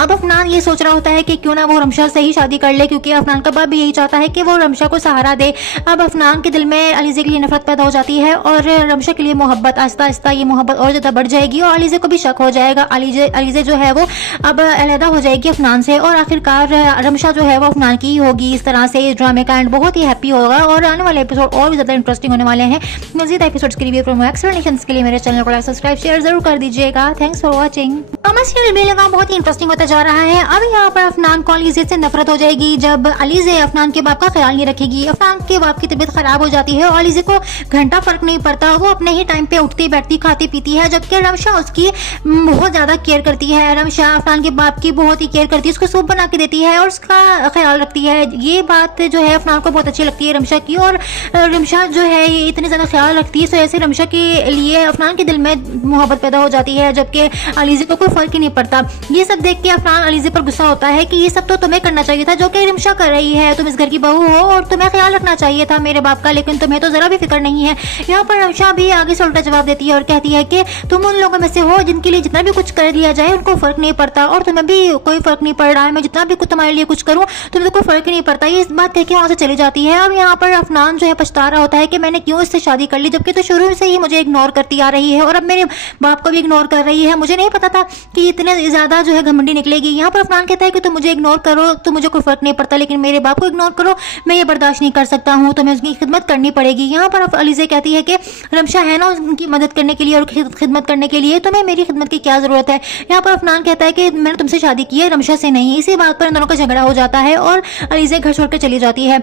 अब अफनान ये सोच रहा होता है कि क्यों ना वो रमशा से ही शादी कर ले, क्योंकि अफनान का बाप भी यही चाहता है कि वो रमशा को सहारा दे। अब अफनान के दिल में अलीजे के लिए नफरत पैदा हो जाती है और रमशा के लिए मोहब्बत, आहिस्ता आहिस्ता ये मोहब्बत और ज्यादा बढ़ जाएगी और अलीजे को भी शक हो जाएगा। अलीजे जो है वो अब अलहदा हो जाएगी अफनान से और आखिरकार रमशा जो है वो अफनान की ही होगी। इस तरह से इस ड्रामे का एंड बहुत ही हैप्पी होगा और आने वाले एपिसोड और भी ज्यादा इंटरेस्टिंग होने वाले हैं। मजीद एपिसोड्स के लिए प्रोमो एक्सप्लेनेशंस के लिए मेरे चैनल को लाइक सब्सक्राइब शेयर जरूर कर दीजिएगा। Thanks for watching. कमर्शियल भी लगा बहुत ही इंटरेस्टिंग होता जा रहा है। अब यहाँ पर अफनान को अलीजे से नफरत हो जाएगी जब अलीजे अफनान के बाप का ख्याल नहीं रखेगी। अफनान के बाप की तबीयत खराब हो जाती है और अलीजे को घंटा फर्क नहीं पड़ता, वो अपने ही टाइम पे उठती बैठती खाती पीती है, जबकि रमशा उसकी बहुत ज्यादा केयर करती है। रमशा अफनान के बाप की बहुत ही केयर करती है, उसको सूप बना के देती है और उसका ख्याल रखती है। ये बात जो है अफनान को बहुत अच्छी लगती है रमशा की, और रमशा जो है इतनी ज्यादा ख्याल रखती है, तो ऐसे रमशा के लिए अफनान के दिल में मोहब्बत पैदा हो जाती है, जबकि अलीजे को कोई फर्क ही नहीं पड़ता। ये सब देख के अफनान अलीजे पर गुस्सा होता है कि ये सब तो तुम्हें करना चाहिए था जो कि रिमशा कर रही है। तुम इस घर की बहू हो और तुम्हें ख्याल रखना चाहिए था मेरे बाप का, लेकिन तुम्हें तो जरा भी फिक्र नहीं है। यहाँ पर रमशा भी आगे से उल्टा जवाब देती है और कहती है कि तुम उन लोगों में से हो जिनके लिए जितना भी कुछ कर लिया जाए उनको फर्क नहीं पड़ता, और तुम्हें भी कोई फर्क नहीं पड़ रहा है। मैं जितना भी कुछ तुम्हारे लिए कुछ करूँ तुम्हें तो कोई फर्क ही नहीं पड़ता। ये इस बात कह के वहां से चली जाती है। अब यहाँ पर अफनान जो है पछता रहा होता है कि मैंने क्यों इससे शादी कर ली, जबकि तो शुरू से ही मुझे इग्नोर करती आ रही है और अब मेरे बाप को भी इग्नोर कर रही है। मुझे नहीं पता था कि इतने ज्यादा जो है घमंडी निकलेगी। यहाँ पर अफनान कहता है कि तुम मुझे इग्नोर करो तो मुझे कोई फर्क नहीं पड़ता, लेकिन मेरे बाप को इग्नोर करो मैं ये बर्दाश्त नहीं कर सकता हूँ, तुम्हें उसकी खिदमत करनी पड़ेगी। यहाँ पर अलीजे कहती है कि रमशा है ना उनकी मदद करने के लिए और खिदमत करने के लिए, तुम्हें मेरी खिदमत की क्या जरूरत है। यहाँ पर अफनान कहता है कि मैंने तुमसे शादी की है रमशा से नहीं। इसी बात पर इन दोनों का झगड़ा हो जाता है और अलीजे घर छोड़कर चली जाती है।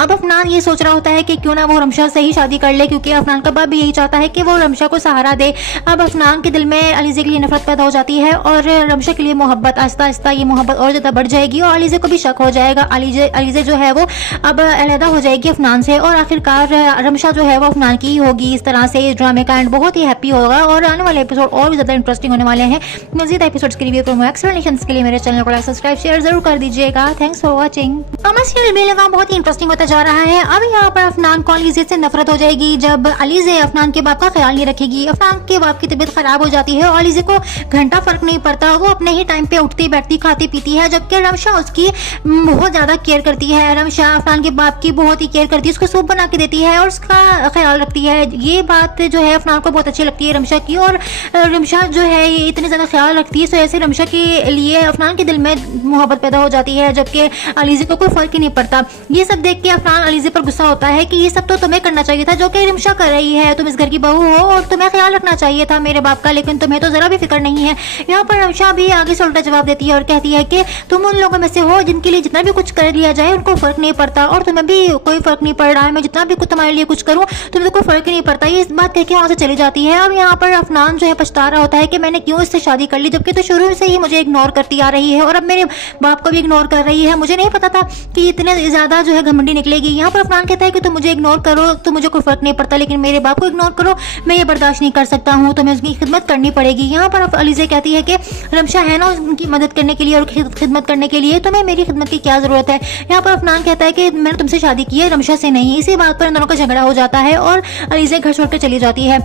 अब अफनान ये सोच रहा होता है कि क्यों ना वो रमशा से ही शादी कर ले, क्योंकि अफनान का बाप भी यही चाहता है कि वो रमशा को सहारा दे। अब अफनान के दिल में अलीज़े के लिए नफरत पैदा हो जाती है और रमशा के लिए मोहब्बत, आहिस्ता आहिस्ता ये मोहब्बत और ज़्यादा बढ़ जाएगी और अलीज़े को भी शक हो जाएगा। अलीज़े जो है वो अब अलहदा हो जाएगी अफनान से और आखिरकार रमशा जो है वो अफनान की ही होगी। इस तरह से इस ड्रामे का एंड बहुत ही हैप्पी होगा और आने वाले एपिसोड और भी ज़्यादा इंटरेस्टिंग होने वाले हैं। मज़ीद एपिसोड्स के रिव्यू प्रोमो एक्सप्लेनेशंस के लिए मेरे चैनल को लाइक सब्सक्राइब शेयर जरूर कर दीजिएगा। Thanks for watching. कमर्शियल भी लगा बहुत ही इंटरेस्टिंग होता जा रहा है। अब यहाँ पर अफनान को अलीज़े से नफरत हो जाएगी जब अलीज़े अफनान के बाप का ख्याल नहीं रखेगी। अफनान के बाप की तबीयत खराब हो जाती है और अलीज़े को घंटा फर्क नहीं पड़ता, वो अपने ही टाइम पे उठती बैठती खाती पीती है, जबकि रमशा उसकी बहुत ज्यादा केयर करती है। रमशा अफनान के बाप की बहुत ही केयर करती है, उसको सूप बना के देती है और उसका ख्याल रखती है। ये बात जो है अफनान को बहुत अच्छी लगती है रमशा की, और रमशा जो है ये इतनी ज्यादा ख्याल रखती है, तो ऐसे रमशा के लिए अफनान के दिल में मोहब्बत पैदा हो जाती है, जबकि अलीज़े को कोई फर्क ही नहीं पड़ता। ये सब देख के अफनान अलीज़े पर गुस्सा होता है कि ये सब तो तुम्हें करना चाहिए था जो कि रमशा कर रही है, तुम इस घर की बहू हो और तुम्हें ख्याल रखना चाहिए था मेरे बाप का, लेकिन तुम्हें तो जरा भी फिक्र नहीं है। यहाँ पर रमशा भी आगे से उल्टा जवाब देती है और कहती है कि तुम उन लोगों में से हो जिनके लिए जितना भी कुछ कर लिया जाए उनको फर्क नहीं पड़ता, और तुम्हें भी कोई फर्क नहीं पड़ रहा है। मैं जितना भी कुछ तुम्हारे लिए कुछ करूं तुम्हें तो कोई फर्क ही नहीं पड़ता। ये इस बात कह के वहां से चली जाती है। अब यहाँ पर अफनान जो है पछता रहा होता है कि मैंने क्यों इससे शादी कर ली, जबकि तो शुरू से ही मुझे इग्नोर करती आ रही है और अब मेरे बाप को भी इग्नोर कर रही है। मुझे नहीं पता था कि इतने ज्यादा जो है घमंडी निकलेगी। यहाँ पर अफनान कहता है कि तुम मुझे इग्नोर करो तो मुझे कोई फर्क नहीं पड़ता, लेकिन मेरे बाप को इग्नोर करो मैं ये बर्दाश्त नहीं कर सकता हूँ, तुम्हें उसकी खिदमत करनी पड़ेगी। यहाँ पर अलीज़े कहती है कि रमशा है ना उनकी मदद करने के लिए और खिदमत करने के लिए, तुम्हें मेरी खिदमत की क्या जरूरत है। यहाँ पर अफनान कहता है कि मैंने तुमसे शादी की है रमशा से नहीं। इसी बात पर इन दोनों का झगड़ा हो जाता है और अलीज़े घर छोड़कर चली जाती है।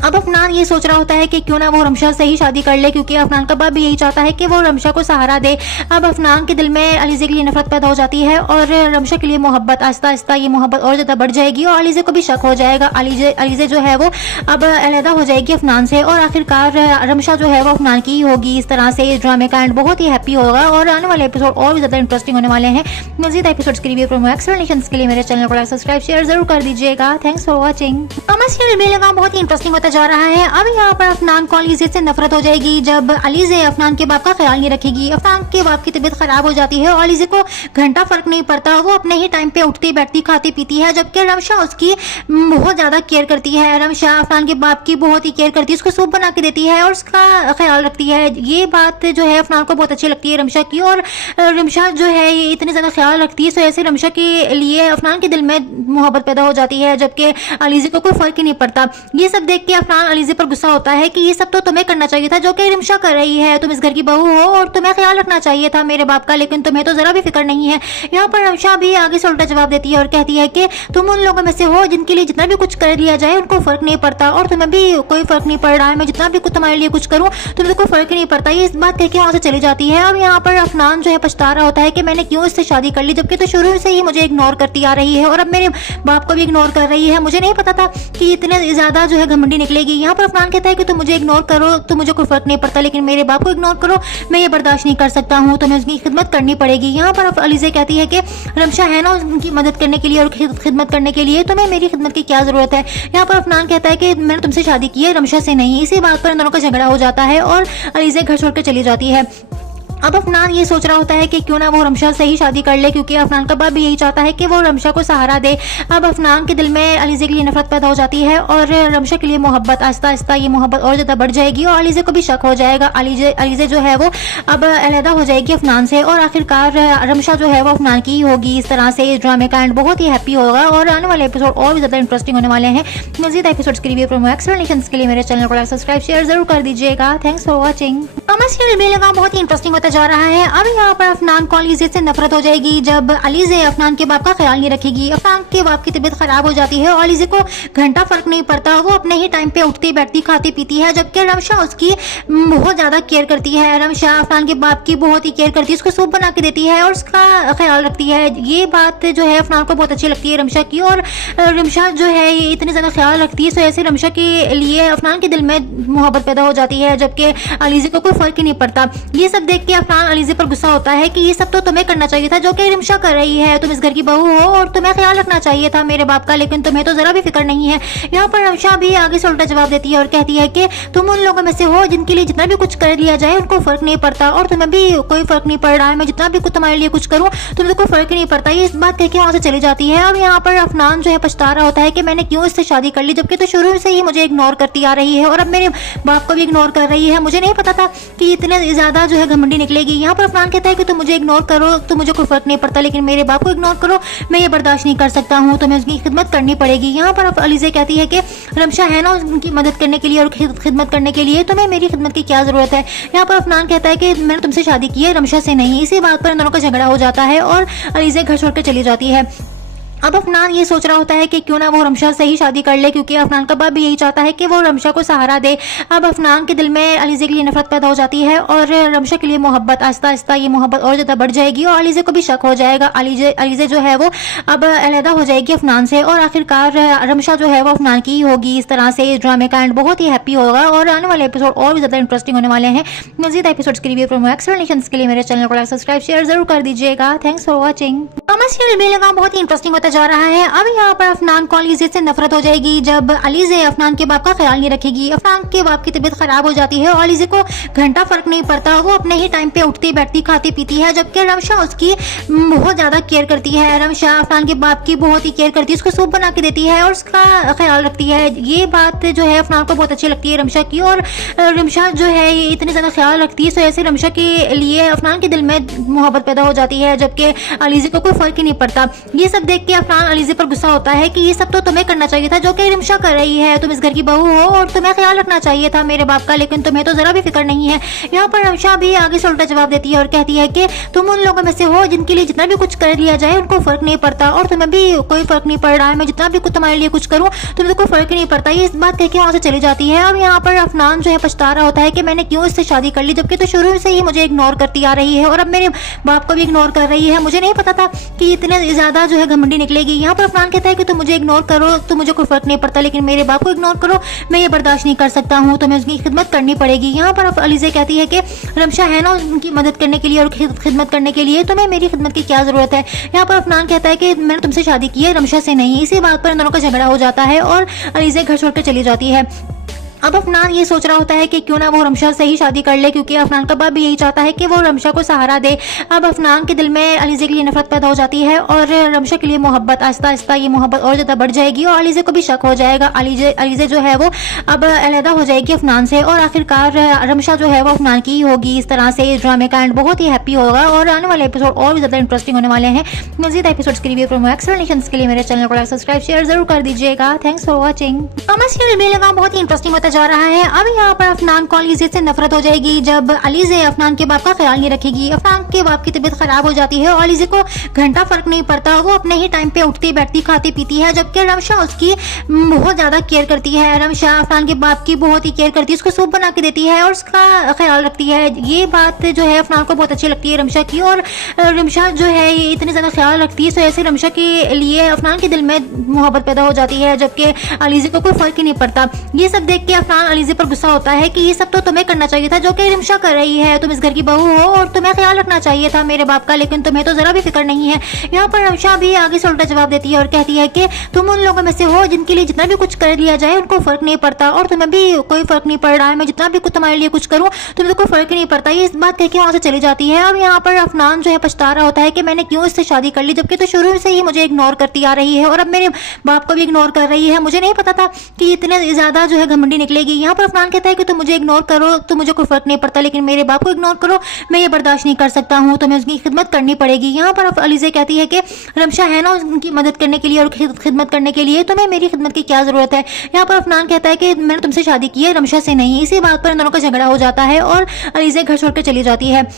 अब अफनान ये सोच रहा होता है कि क्यों ना वो रमशा से ही शादी कर ले, क्योंकि अफनान का बाप भी यही चाहता है कि वो रमशा को सहारा दे। अब अफनान के दिल में अलीज़े के लिए नफरत पैदा हो जाती है और रमशा के लिए मोहब्बत, आहिस्ता आहिस्ता ये मोहब्बत और ज़्यादा बढ़ जाएगी और अलीज़े को भी शक हो जाएगा। अलीज़े जो है वो अब अलहदा हो जाएगी अफनान से और आखिरकार रमशा जो है वो अफनान की ही होगी। इस तरह से इस ड्रामे का एंड बहुत ही हैप्पी होगा और आने वाले एपिसोड और भी ज़्यादा इंटरेस्टिंग होने वाले हैं। मज़ीद एपिसोड्स के रिव्यू प्रोमो एक्सप्लेनेशंस के लिए मेरे चैनल को लाइक सब्सक्राइब शेयर जरूर कर दीजिएगा। Thanks for watching. कमर्शियल भी लगा बहुत ही इंटरेस्टिंग होता जा रहा है। अब यहाँ पर अफनान को अलीज़े से नफरत हो जाएगी जब अलीज़े अफनान के बाप का ख्याल नहीं रखेगी। अफनान के बाप की तबीयत खराब हो जाती है और अलीज़े को घंटा फर्क नहीं पड़ता, वो अपने ही टाइम पे उठती बैठती खाती पीती है, जबकि रमशा उसकी बहुत ज्यादा केयर करती है। रमशा अफनान के बाप की बहुत ही केयर करती है, उसको सूप बना के देती है और उसका ख्याल रखती है। ये बात जो है अफनान को बहुत अच्छी लगती है रमशा की, और रमशा जो है ये इतनी ज्यादा ख्याल रखती है, तो ऐसे रमशा के लिए अफनान के दिल में मोहब्बत पैदा हो जाती है, जबकि अलीज़े को कोई फर्क ही नहीं पड़ता। ये सब देख के अफनान अलीज़े पर गुस्सा होता है कि ये सब तो तुम्हें करना चाहिए था जो कि रमशा कर रही है, तुम इस घर की बहू हो और तुम्हें ख्याल रखना चाहिए था मेरे बाप का, लेकिन तुम्हें तो जरा भी फिक्र नहीं है। यहाँ पर रमशा भी आगे से उल्टा जवाब देती है और कहती है कि तुम उन लोगों में से हो जिनके लिए जितना भी कुछ कर लिया जाए उनको फर्क नहीं पड़ता, और तुम्हें भी कोई फर्क नहीं पड़ रहा है। मैं जितना भी कुछ तुम्हारे लिए कुछ करूं तुम्हें तो कोई फर्क ही नहीं पड़ता। ये इस बात कह के वहां से चली जाती है। अब यहाँ पर अफनान जो है पछता रहा होता है कि मैंने क्यों इससे शादी कर ली, जबकि तो शुरू से ही मुझे इग्नोर करती आ रही है और अब मेरे बाप को भी इग्नोर कर रही है। मुझे नहीं पता था कि इतने ज्यादा जो है घमंडी निकलेगी। यहाँ पर अफनान कहता है कि तुम मुझे इग्नोर करो तो मुझे कोई फर्क नहीं पड़ता, लेकिन मेरे बाप को इग्नोर करो मैं ये बर्दाश्त नहीं कर सकता हूँ, तुम्हें उसकी खिदमत करनी पड़ेगी। यहाँ पर अलीज़े कहती है कि रमशा है ना उनकी मदद करने के लिए और खिदमत करने के लिए, तुम्हें मेरी खिदमत की क्या जरूरत है। यहाँ पर अफनान कहता है कि मैंने तुमसे शादी की है रमशा से नहीं। इसी बात पर इन दोनों का झगड़ा हो जाता है और अलीज़े घर छोड़कर चली जाती है। अब अफनान ये सोच रहा होता है कि क्यों ना वो रमशा से ही शादी कर ले, क्योंकि अफनान का बाप भी यही चाहता है कि वो रमशा को सहारा दे। अब अफनान के दिल में अलीज़े के लिए नफरत पैदा हो जाती है और रमशा के लिए मोहब्बत, आहिस्ता आहिस्ता ये मोहब्बत और ज़्यादा बढ़ जाएगी और अलीज़े को भी शक हो जाएगा। अलीज़े जो है वो अब अलहदा हो जाएगी अफनान से और आखिरकार रमशा जो है वो अफनान की ही होगी। इस तरह से इस ड्रामे का एंड बहुत ही हैप्पी होगा और आने वाले एपिसोड और भी ज़्यादा इंटरेस्टिंग होने वाले हैं। मज़ीद एपिसोड्स के रिव्यू प्रोमो एक्सप्लेनेशंस के लिए मेरे चैनल को लाइक सब्सक्राइब शेयर जरूर कर दीजिएगा। Thanks for watching. कमर्शियल भी लगा बहुत ही इंटरेस्टिंग होता जा रहा है। अब यहाँ पर अफनान को अलीज़े से नफरत हो जाएगी जब अलीज़े अफनान के बाप का ख्याल नहीं रखेगी। अफनान के बाप की तबीयत खराब हो जाती है और अलीज़े को घंटा फर्क नहीं पड़ता, वो अपने ही टाइम पे उठती बैठती खाती पीती है, जबकि रमशा उसकी बहुत ज्यादा केयर करती है। रमशा अफनान के बाप की बहुत ही केयर करती है, उसको सूप बना के देती है और उसका ख्याल रखती है। ये बात जो है अफनान को बहुत अच्छी लगती है रमशा की, और रमशा जो है ये इतनी ज्यादा ख्याल रखती है, तो ऐसे रमशा के लिए अफनान के दिल में मोहब्बत पैदा हो जाती है, जबकि अलीज़े को कोई फर्क ही नहीं पड़ता। ये सब देख के अफनान अलीज़े पर गुस्सा होता है कि ये सब तो तुम्हें करना चाहिए था जो कि रिमशा कर रही है, तुम इस घर की बहू हो और तुम्हें ख्याल रखना चाहिए था मेरे बाप का, लेकिन तुम्हें तो जरा भी फिक्र नहीं है। यहाँ पर रिमशा भी आगे से उल्टा जवाब देती है और कहती है कि तुम उन लोगों में से हो जिनके लिए जितना भी कुछ कर लिया जाए उनको फर्क नहीं पड़ता और तुम्हें भी कोई फर्क नहीं पड़ रहा है, मैं जितना भी कुछ तुम्हारे लिए कुछ करूँ तुम्हें कोई फर्क नहीं पड़ता। ये इस बात कह के वहाँ से चली जाती है। अब यहाँ पर अफनान जो है पछता रहा होता है कि मैंने क्यों इससे शादी कर ली, जबकि तो शुरू से ही मुझे इग्नोर करती आ रही है और अब मेरे बाप को भी इग्नोर कर रही है। मुझे नहीं पता था कि इतने ज्यादा जो है घमंडी निकलेगी। यहाँ पर अफनान कहता है कि तुम मुझे इग्नोर करो तो मुझे कोई फर्क नहीं पड़ता, लेकिन मेरे बाप को इग्नोर करो मैं ये बर्दाश्त नहीं कर सकता हूँ, तुम्हें उसकी खिदमत करनी पड़ेगी। यहाँ पर अलीज़े कहती है कि रमशा है ना उनकी मदद करने के लिए और खिदमत करने के लिए, तुम्हें मेरी खिदमत की क्या जरूरत है। यहाँ पर अफनान कहता है कि मैंने तुमसे शादी की है रमशा से नहीं। इसी बात पर इन दोनों का झगड़ा हो जाता है और अलीज़े घर छोड़कर चली जाती है। अब अफनान ये सोच रहा होता है कि क्यों ना वो रमशा से ही शादी कर ले, क्योंकि अफनान का बाप भी यही चाहता है कि वो रमशा को सहारा दे। अब अफनान के दिल में अलीज़े के लिए नफरत पैदा हो जाती है और रमशा के लिए मोहब्बत, आहिस्ता आहिस्ता ये मोहब्बत और ज़्यादा बढ़ जाएगी और अलीज़े को भी शक हो जाएगा। अलीज़े जो है वो अब अलहदा हो जाएगी अफनान से और आखिरकार रमशा जो है वो अफनान की ही होगी। इस तरह से इस ड्रामे का एंड बहुत ही हैप्पी होगा और आने वाले एपिसोड और भी ज़्यादा इंटरेस्टिंग होने वाले हैं। मज़ीद एपिसोड्स के लिए एक्सप्लेनेशंस के लिए मेरे चैनल को सब्सक्राइब शेयर जरूर कर दीजिएगा। Thanks for watching. कमर्शियल भी लगा बहुत ही इंटरेस्टिंग होता जा रहा है। अब यहाँ पर अफनान को अलीज़े से नफरत हो जाएगी जब अलीज़े अफनान के बाप का ख्याल नहीं रखेगी। अफनान के बाप की तबीयत खराब हो जाती है और अलीज़े को घंटा फर्क नहीं पड़ता, वो अपने ही टाइम पे उठती बैठती खाती पीती है, जबकि रमशा उसकी बहुत ज्यादा केयर करती है। रमशा अफनान के बाप की बहुत ही केयर करती है, उसको सूप बना के देती है और उसका ख्याल रखती है। ये बात जो है अफनान को बहुत अच्छी लगती है रमशा की, और रमशा जो है इतनी ज्यादा ख्याल रखती है, तो ऐसे रमशा के लिए अफनान के दिल में मोहब्बत पैदा हो जाती है, जबकि अलीज़े को कोई फर्क ही नहीं पड़ता। ये सब देख के अफनान अलीज़े पर गुस्सा होता है कि ये सब तो तुम्हें करना चाहिए था जो कि रिमशा कर रही है, तुम इस घर की बहू हो और तुम्हें ख्याल रखना चाहिए था मेरे बाप का, लेकिन तुम्हें तो जरा भी फिक्र नहीं है। यहाँ पर रमशा भी आगे से उल्टा जवाब देती है और कहती है कि तुम उन लोगों में से हो जिनके लिए जितना भी कुछ कर लिया जाए उनको फर्क नहीं पड़ता और तुम्हें भी कोई फर्क नहीं पड़ रहा है, मैं जितना भी कुछ तुम्हारे लिए कुछ करूँ तुम्हें कोई फर्क नहीं पड़ता। ये इस बात कह के वहाँ से चली जाती है। अब यहाँ पर अफनान जो है पछता रहा होता है कि मैंने क्यों इससे शादी कर ली, जबकि तो शुरू से ही मुझे इग्नोर करती आ रही है और अब मेरे बाप को भी इग्नोर कर रही है। मुझे नहीं पता था कि इतने ज्यादा जो है घमंडी निकलेगी। यहाँ पर अफनान कहता है कि तुम मुझे इग्नोर करो तो मुझे कोई फर्क नहीं पड़ता, लेकिन मेरे बाप को इग्नोर करो मैं ये बर्दाश्त नहीं कर सकता हूँ, तुम्हें उसकी खिदमत करनी पड़ेगी। यहाँ पर अलीज़े कहती है कि रमशा है ना उनकी मदद करने के लिए और खिदमत करने के लिए, तुम्हें मेरी खिदमत की क्या जरूरत है। यहाँ पर अफनान कहता है कि मैंने तुमसे शादी की है रमशा से नहीं। इसी बात पर इन दोनों का झगड़ा हो जाता है और अलीज़े घर छोड़कर चली जाती है। अब अफनान ये सोच रहा होता है कि क्यों ना वो रमशा से ही शादी कर ले, क्योंकि अफनान का बाप भी यही चाहता है कि वो रमशा को सहारा दे। अब अफनान के दिल में अलीज़े के लिए नफरत पैदा हो जाती है और रमशा के लिए मोहब्बत, आहिस्ता आहिस्ता ये मोहब्बत और ज़्यादा बढ़ जाएगी और अलीज़े को भी शक हो जाएगा। अलीज़े जो है वो अब अलहदा हो जाएगी अफनान से और आखिरकार रमशा जो है वो अफनान की ही होगी। इस तरह से इस ड्रामे का एंड बहुत ही हैप्पी होगा और आने वाले एपिसोड और भी ज़्यादा इंटरेस्टिंग होने वाले हैं। मज़ीद एपिसोड्स के लिए एक्सप्लेनेशंस के लिए मेरे चैनल को सब्सक्राइब शेयर जरूर कर दीजिएगा। Thanks for watching. कमर्शियल भी लगा बहुत ही इंटरेस्टिंग होता जा रहा है। अब यहाँ पर अफनान को अलीज़े से नफरत हो जाएगी जब अलीज़े अफनान के बाप का ख्याल नहीं रखेगी। अफनान के बाप की तबीयत खराब हो जाती है और अलीज़े को घंटा फर्क नहीं पड़ता, वो अपने ही टाइम पे उठती बैठती खाती पीती है, जबकि रमशा उसकी बहुत ज्यादा केयर करती है। रमशा अफनान के बाप की बहुत ही केयर करती है, उसको सूप बना के देती है और उसका ख्याल रखती है। ये बात जो है अफनान को बहुत अच्छी लगती है रमशा की, और रमशा जो है इतनी ज्यादा ख्याल रखती है, तो ऐसे रमशा के लिए अफनान के दिल में मोहब्बत पैदा हो जाती है, जबकि अलीज़े को कोई फर्क ही नहीं पड़ता। ये सब देख के अफनान अलीज़े पर गुस्सा होता है कि ये सब तो तुम्हें करना चाहिए था जो कि रिमशा कर रही है, तुम इस घर की बहू हो और तुम्हें ख्याल रखना चाहिए था मेरे बाप का, लेकिन तुम्हें तो जरा भी फिक्र नहीं है। यहाँ पर रमशा भी आगे से उल्टा जवाब देती है और कहती है कि तुम उन लोगों में से हो जिनके लिए जितना भी कुछ कर लिया जाए उनको फर्क नहीं पड़ता और तुम्हें भी कोई फर्क नहीं पड़ रहा है, मैं जितना भी कुछ तुम्हारे लिए कुछ करूँ तुम्हें कोई फर्क नहीं पड़ता। ये इस बात कह के वहाँ से चली जाती है। अब यहाँ पर अफनान जो है पछता रहा होता है कि मैंने क्यों इससे शादी कर ली, जबकि तो शुरू से ही मुझे इग्नोर करती आ रही है और अब मेरे बाप को भी इग्नोर कर रही है। मुझे नहीं पता था कि इतने ज्यादा जो है घमंडी निकलेगी। यहाँ पर अफनान कहता है कि तुम मुझे इग्नोर करो तो मुझे कोई फर्क नहीं पड़ता, लेकिन मेरे बाप को इग्नोर करो मैं ये बर्दाश्त नहीं कर सकता हूँ, तुम्हें उसकी खिदमत करनी पड़ेगी। यहाँ पर अलीज़े कहती है कि रमशा है ना उनकी मदद करने के लिए और खिदमत करने के लिए, तुम्हें मेरी खिदमत की क्या जरूरत है। यहाँ पर अफनान कहता है कि मैंने तुमसे शादी की है रमशा से नहीं। इसी बात पर इन दोनों का झगड़ा हो जाता है और अलीज़े घर छोड़कर चली जाती है।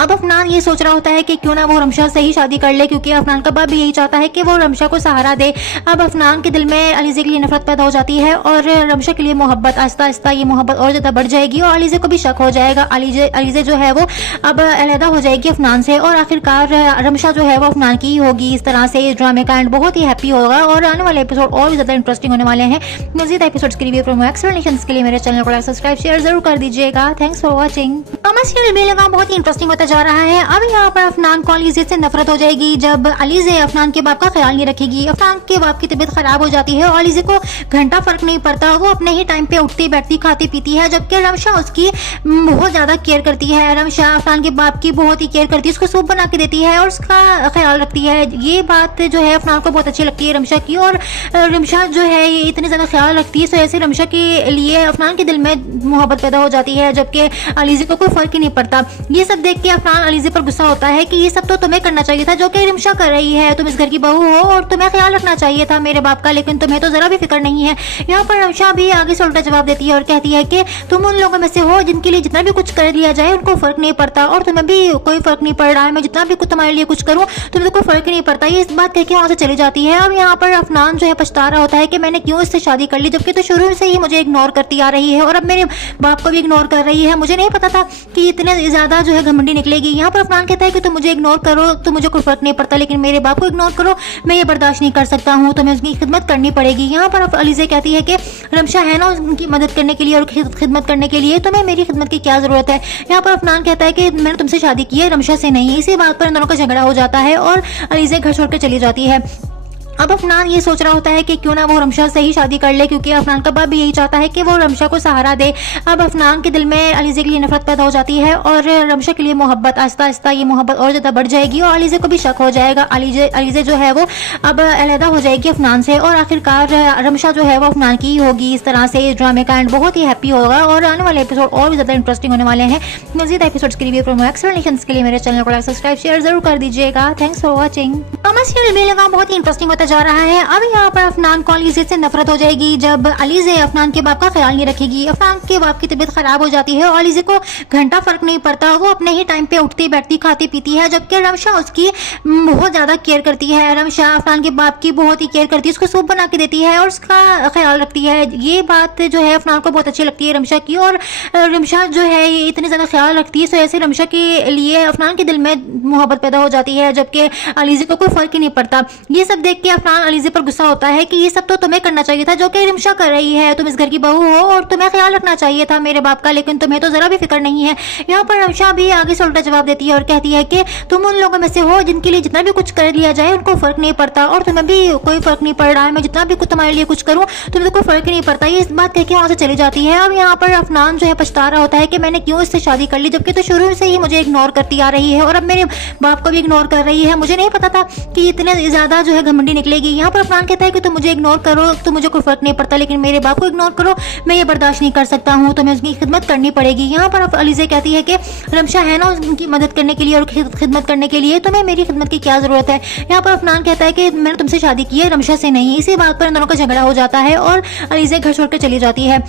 अब अफनान ये सोच रहा होता है कि क्यों ना वो रमशा से ही शादी कर ले, क्योंकि अफनान का बाप भी यही चाहता है कि वो रमशा को सहारा दे। अब अफनान के दिल में अलीज़े के लिए नफरत पैदा हो जाती है और रमशा के लिए मोहब्बत, आहिस्ता आहिस्ता ये मोहब्बत और ज़्यादा बढ़ जाएगी और अलीज़े को भी शक हो जाएगा। अलीज़े जो है वो अब अलहदा हो जाएगी अफनान से और आखिरकार रमशा जो है वो अफनान की ही होगी। इस तरह से इस ड्रामे का एंड बहुत ही हैप्पी होगा और आने वाले एपिसोड और भी ज़्यादा इंटरेस्टिंग होने वाले हैं। मज़ीद एपिसोड्स के रिव्यू प्रोमो एक्सप्लेनेशंस के लिए मेरे चैनल को सब्सक्राइब शेयर जरूर कर दीजिएगा। Thanks for watching. कमर्शियल भी लगा बहुत ही इंटरेस्टिंग होता जा रहा है। अब यहाँ पर अफनान को अलीज़े से नफरत हो जाएगी जब अलीज़े अफनान के बाप का ख्याल नहीं रखेगी। अफनान के बाप की तबीयत खराब हो जाती है और अलीज़े को घंटा फर्क नहीं पड़ता, वो अपने ही टाइम पे उठती बैठती खाती पीती है, जबकि रमशा उसकी बहुत ज्यादा केयर करती है। रमशा अफनान के बाप की बहुत ही केयर करती है, उसको सूप बना के देती है और उसका ख्याल रखती है। ये बात जो है अफनान को बहुत अच्छी लगती है रमशा की, और रमशा जो है ये इतनी ज्यादा ख्याल रखती है, तो ऐसे रमशा के लिए अफनान के दिल में मोहब्बत पैदा हो जाती है, जबकि अलीज़े को कोई फर्क ही नहीं पड़ता। ये सब देख के अफनान अलीज़े पर गुस्सा होता है कि ये सब तो तुम्हें करना चाहिए था जो कि रमशा कर रही है। तुम इस घर की बहू हो और तुम्हें ख्याल रखना चाहिए था मेरे बाप का, लेकिन तुम्हें तो जरा भी फिक्र नहीं है। यहाँ पर रमशा भी आगे से उल्टा जवाब देती है और कहती है कि तुम उन लोगों में से हो जिनके लिए जितना भी कुछ कर लिया जाए उनको फर्क नहीं पड़ता, और तुम्हें भी कोई फर्क नहीं पड़ रहा है। मैं जितना भी कुछ तुम्हारे लिए कुछ करूं तुम्हें तो कोई फर्क ही नहीं पड़ता। ये इस बात कहकर वहां से चली जाती है। अब यहाँ पर अफनान जो है पछता रहा होता है कि मैंने क्यों इससे शादी कर ली, जबकि तो शुरू से ही मुझे इग्नोर करती आ रही है और अब मेरे बाप को भी इग्नोर कर रही है। मुझे नहीं पता था कि इतने ज्यादा जो है घमंडी निकलेगी। यहाँ पर अफनान कहता है कि तुम मुझे इग्नोर करो तो मुझे कोई फर्क नहीं पड़ता, लेकिन मेरे बाप को इग्नोर करो मैं ये बर्दाश्त नहीं कर सकता हूँ, तुम्हें उसकी खिदमत करनी पड़ेगी। यहाँ पर अलीज़े कहती है कि रमशा है ना उनकी मदद करने के लिए और खिदमत करने के लिए, तुम्हें मेरी खिदमत की क्या जरूरत है। यहाँ पर अफनान कहता है कि मैंने तुमसे शादी की है, रमशा से नहीं। इसी बात पर इन दोनों का झगड़ा हो जाता है और अलीज़े घर छोड़कर चली जाती है। अब अफनान ये सोच रहा होता है कि क्यों ना वो रमशा से ही शादी कर ले, क्योंकि अफनान का बाप भी यही चाहता है कि वो रमशा को सहारा दे। अब अफनान के दिल में अलीज़े के लिए नफरत पैदा हो जाती है और रमशा के लिए मोहब्बत, आहिस्ता आहिस्ता ये मोहब्बत और ज़्यादा बढ़ जाएगी और अलीज़े को भी शक हो जाएगा। अलीज़े जो है वो अब अलहदा हो जाएगी अफनान से और आखिरकार रमशा जो है वो अफनान की ही होगी। इस तरह से इस ड्रामे का एंड बहुत ही हैप्पी होगा और आने वाले एपिसोड और भी ज़्यादा इंटरेस्टिंग होने वाले हैं। मज़ीद एपिसोड्स के रिव्यू प्रोमो एक्सप्लेनेशंस के लिए मेरे चैनल को सब्सक्राइब शेयर जरूर कर दीजिएगा। Thanks for watching. कमर्शियल भी लगा बहुत ही इंटरेस्टिंग होता जा रहा है। अब यहाँ पर अफनान को अलीज़े से नफरत हो जाएगी जब अलीज़े अफनान के बाप का ख्याल नहीं रखेगी। अफनान के बाप की तबीयत खराब हो जाती है और अलीज़े को घंटा फर्क नहीं पड़ता, वो अपने ही टाइम पे उठती बैठती खाती पीती है, जबकि रमशा उसकी बहुत ज्यादा केयर करती है। रमशा अफनान के बाप की बहुत ही केयर करती है, उसको सूप बना के देती है और उसका ख्याल रखती है। ये बात जो है अफनान को बहुत अच्छी लगती है रमशा की, और रमशा जो है ये इतनी ज्यादा ख्याल रखती है, तो ऐसे रमशा के लिए अफनान के दिल में मोहब्बत पैदा हो जाती है, जबकि अलीज़े को कोई फर्क ही नहीं पड़ता। ये सब देख के अफनान अलीज़े पर गुस्सा होता है कि ये सब तो तुम्हें करना चाहिए था जो कि रमशा कर रही है। तुम इस घर की बहू हो और तुम्हें ख्याल रखना चाहिए था मेरे बाप का, लेकिन तुम्हें तो जरा भी फिक्र नहीं है। यहाँ पर रमशा भी आगे से उल्टा जवाब देती है और कहती है कि तुम उन लोगों में से हो जिनके लिए जितना भी कुछ कर लिया जाए उनको फर्क नहीं पड़ता, और तुम्हें भी कोई फर्क नहीं पड़ रहा है। मैं जितना भी कुछ तुम्हारे लिए कुछ करूं तुम्हें तो कोई फर्क ही नहीं पड़ता। ये इस बात कहकर वहां से चली जाती है। अब यहाँ पर अफनान जो है पछता रहा होता है कि मैंने क्यों इससे शादी कर ली, जबकि तो शुरू से ही मुझे इग्नोर करती आ रही है और अब मेरे बाप को भी इग्नोर कर रही है। मुझे नहीं पता था कि इतने ज्यादा जो है घमंडी निकलेगी। यहाँ पर अफनान कहता है कि तुम मुझे इग्नोर करो तो मुझे कोई फर्क नहीं पड़ता, लेकिन मेरे बाप को इग्नोर करो मैं ये बर्दाश्त नहीं कर सकता हूँ, तुम्हें उसकी खिदमत करनी पड़ेगी। यहाँ पर अलीज़े कहती है कि रमशा है ना उनकी मदद करने के लिए और खिदमत करने के लिए, तुम्हें मेरी खिदमत की क्या जरूरत है। यहाँ पर अफनान कहता है कि मैंने तुमसे शादी की है, रमशा से नहीं। इसी बात पर इन दोनों का झगड़ा हो जाता है और अलीज़े घर छोड़कर चली जाती है।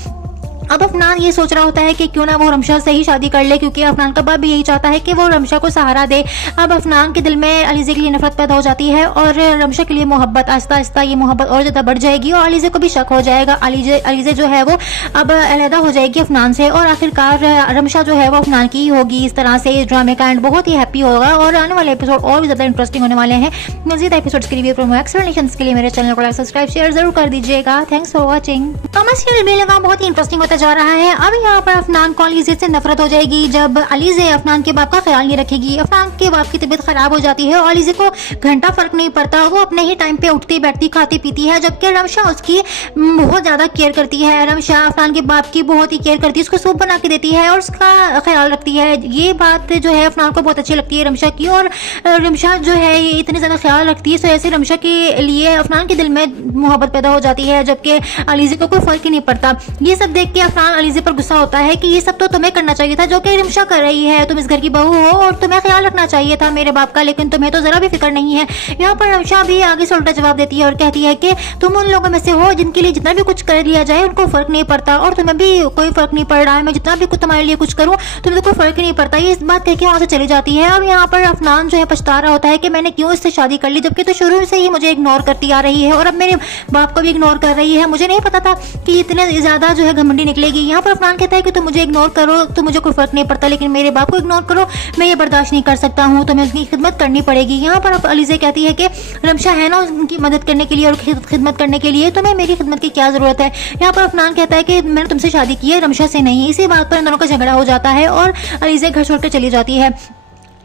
अब अफनान ये सोच रहा होता है कि क्यों ना वो रमशा से ही शादी कर ले, क्योंकि अफनान का बाप भी यही चाहता है कि वो रमशा को सहारा दे। अब अफनान के दिल में अलीज़े के लिए नफरत पैदा हो जाती है और रमशा के लिए मोहब्बत, आहिस्ता आहिस्ता ये मोहब्बत और ज़्यादा बढ़ जाएगी और अलीज़े को भी शक हो जाएगा। अलीज़े जो है वो अब अलहदा हो जाएगी अफनान से और आखिरकार रमशा जो है वो अफनान की ही होगी। इस तरह से इस ड्रामे का एंड बहुत ही हैप्पी होगा और आने वाले एपिसोड और भी ज़्यादा इंटरेस्टिंग होने वाले हैं। मज़ीद एपिसोड्स के रिव्यू प्रोमो एक्सप्लेनेशंस के लिए मेरे चैनल को सब्सक्राइब शेयर जरूर कर दीजिएगा। Thanks for watching. कमर्शियल भी लगा बहुत ही इंटरेस्टिंग होता जा रहा है। अब यहाँ पर अफनान को अलीज़े से नफरत हो जाएगी जब अलीज़े अफनान के बाप का ख्याल नहीं रखेगी। अफनान के बाप की तबीयत खराब हो जाती है और अलीज़े को घंटा फर्क नहीं पड़ता, वो अपने ही टाइम पे उठती बैठती खाती पीती है, जबकि रमशा उसकी बहुत ज्यादा केयर करती है। रमशा अफनान के बाप की बहुत ही केयर करती है, उसको सूप बना के देती है और उसका ख्याल रखती है। ये बात जो है अफनान को बहुत अच्छी लगती है रमशा की, और रमशा जो है ये इतनी ज्यादा ख्याल रखती है, तो ऐसे रमशा के लिए अफनान के दिल में मोहब्बत पैदा हो जाती है, जबकि अलीज़े को कोई फर्क ही नहीं पड़ता। ये सब देख के अफनान अलीज़े पर गुस्सा होता है कि ये सब तो तुम्हें करना चाहिए था जो कि रिमशा कर रही है, तुम इस घर की बहू हो और तुम्हें ख्याल रखना चाहिए था मेरे बाप का, लेकिन तुम्हें तो जरा भी फिक्र नहीं है। यहाँ पर रिमशा भी आगे से उल्टा जवाब देती है और कहती है कि तुम उन लोगों में से हो जिनके लिए जितना भी कुछ कर लिया जाए उनको फर्क नहीं पड़ता, और तुम्हें भी कोई फर्क नहीं पड़ रहा है, मैं जितना भी कुछ तुम्हारे लिए कुछ करूँ तुम्हें तो कोई फर्क ही नहीं पड़ता। ये इस बात कह के वहाँ से चली जाती है। अब यहाँ पर अफनान जो है पछता रहा होता है कि मैंने क्यों इससे शादी कर ली, जबकि तो शुरू से ही मुझे इग्नोर करती आ रही है और अब मेरे बाप को भी इग्नोर कर रही है। मुझे नहीं पता था कि इतने ज्यादा जो है घमंडी निकलेगी। यहाँ पर अफनान कहता है कि तुम मुझे इग्नोर करो तो मुझे कोई फर्क नहीं पड़ता, लेकिन मेरे बाप को इग्नोर करो मैं ये बर्दाश्त नहीं कर सकता हूँ, तुम्हें उसकी खिदमत करनी पड़ेगी। यहाँ पर अलीज़े कहती है कि रमशा है ना उनकी मदद करने के लिए और खिदमत करने के लिए, तुम्हें मेरी खिदमत की क्या जरूरत है। यहाँ पर अफनान कहता है कि मैंने तुमसे शादी की है रमशा से नहीं। इसी बात पर इन दोनों का झगड़ा हो जाता है और अलीज़े घर छोड़कर चली जाती है।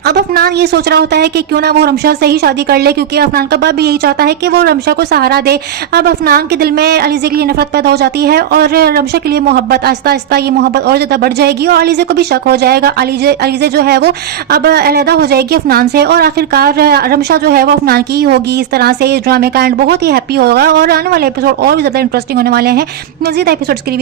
अब अफनान ये सोच रहा होता है कि क्यों ना वो रमशा से ही शादी कर ले, क्योंकि अफनान का बाप भी यही चाहता है कि वो रमशा को सहारा दे। अब अफनान के दिल में अलीज़े के लिए नफरत पैदा हो जाती है और रमशा के लिए मोहब्बत, आहिस्ता आहिस्ता ये मोहब्बत और ज़्यादा बढ़ जाएगी और अलीज़े को भी शक हो जाएगा। अलीज़े जो है वो अब अलहदा हो जाएगी अफनान से और आखिरकार रमशा जो है वो अफनान की ही होगी। इस तरह से इस ड्रामे का एंड बहुत ही हैप्पी होगा और आने वाले एपिसोड और भी ज़्यादा इंटरेस्टिंग होने वाले हैं। मज़ीद एपिसोड्स के लिए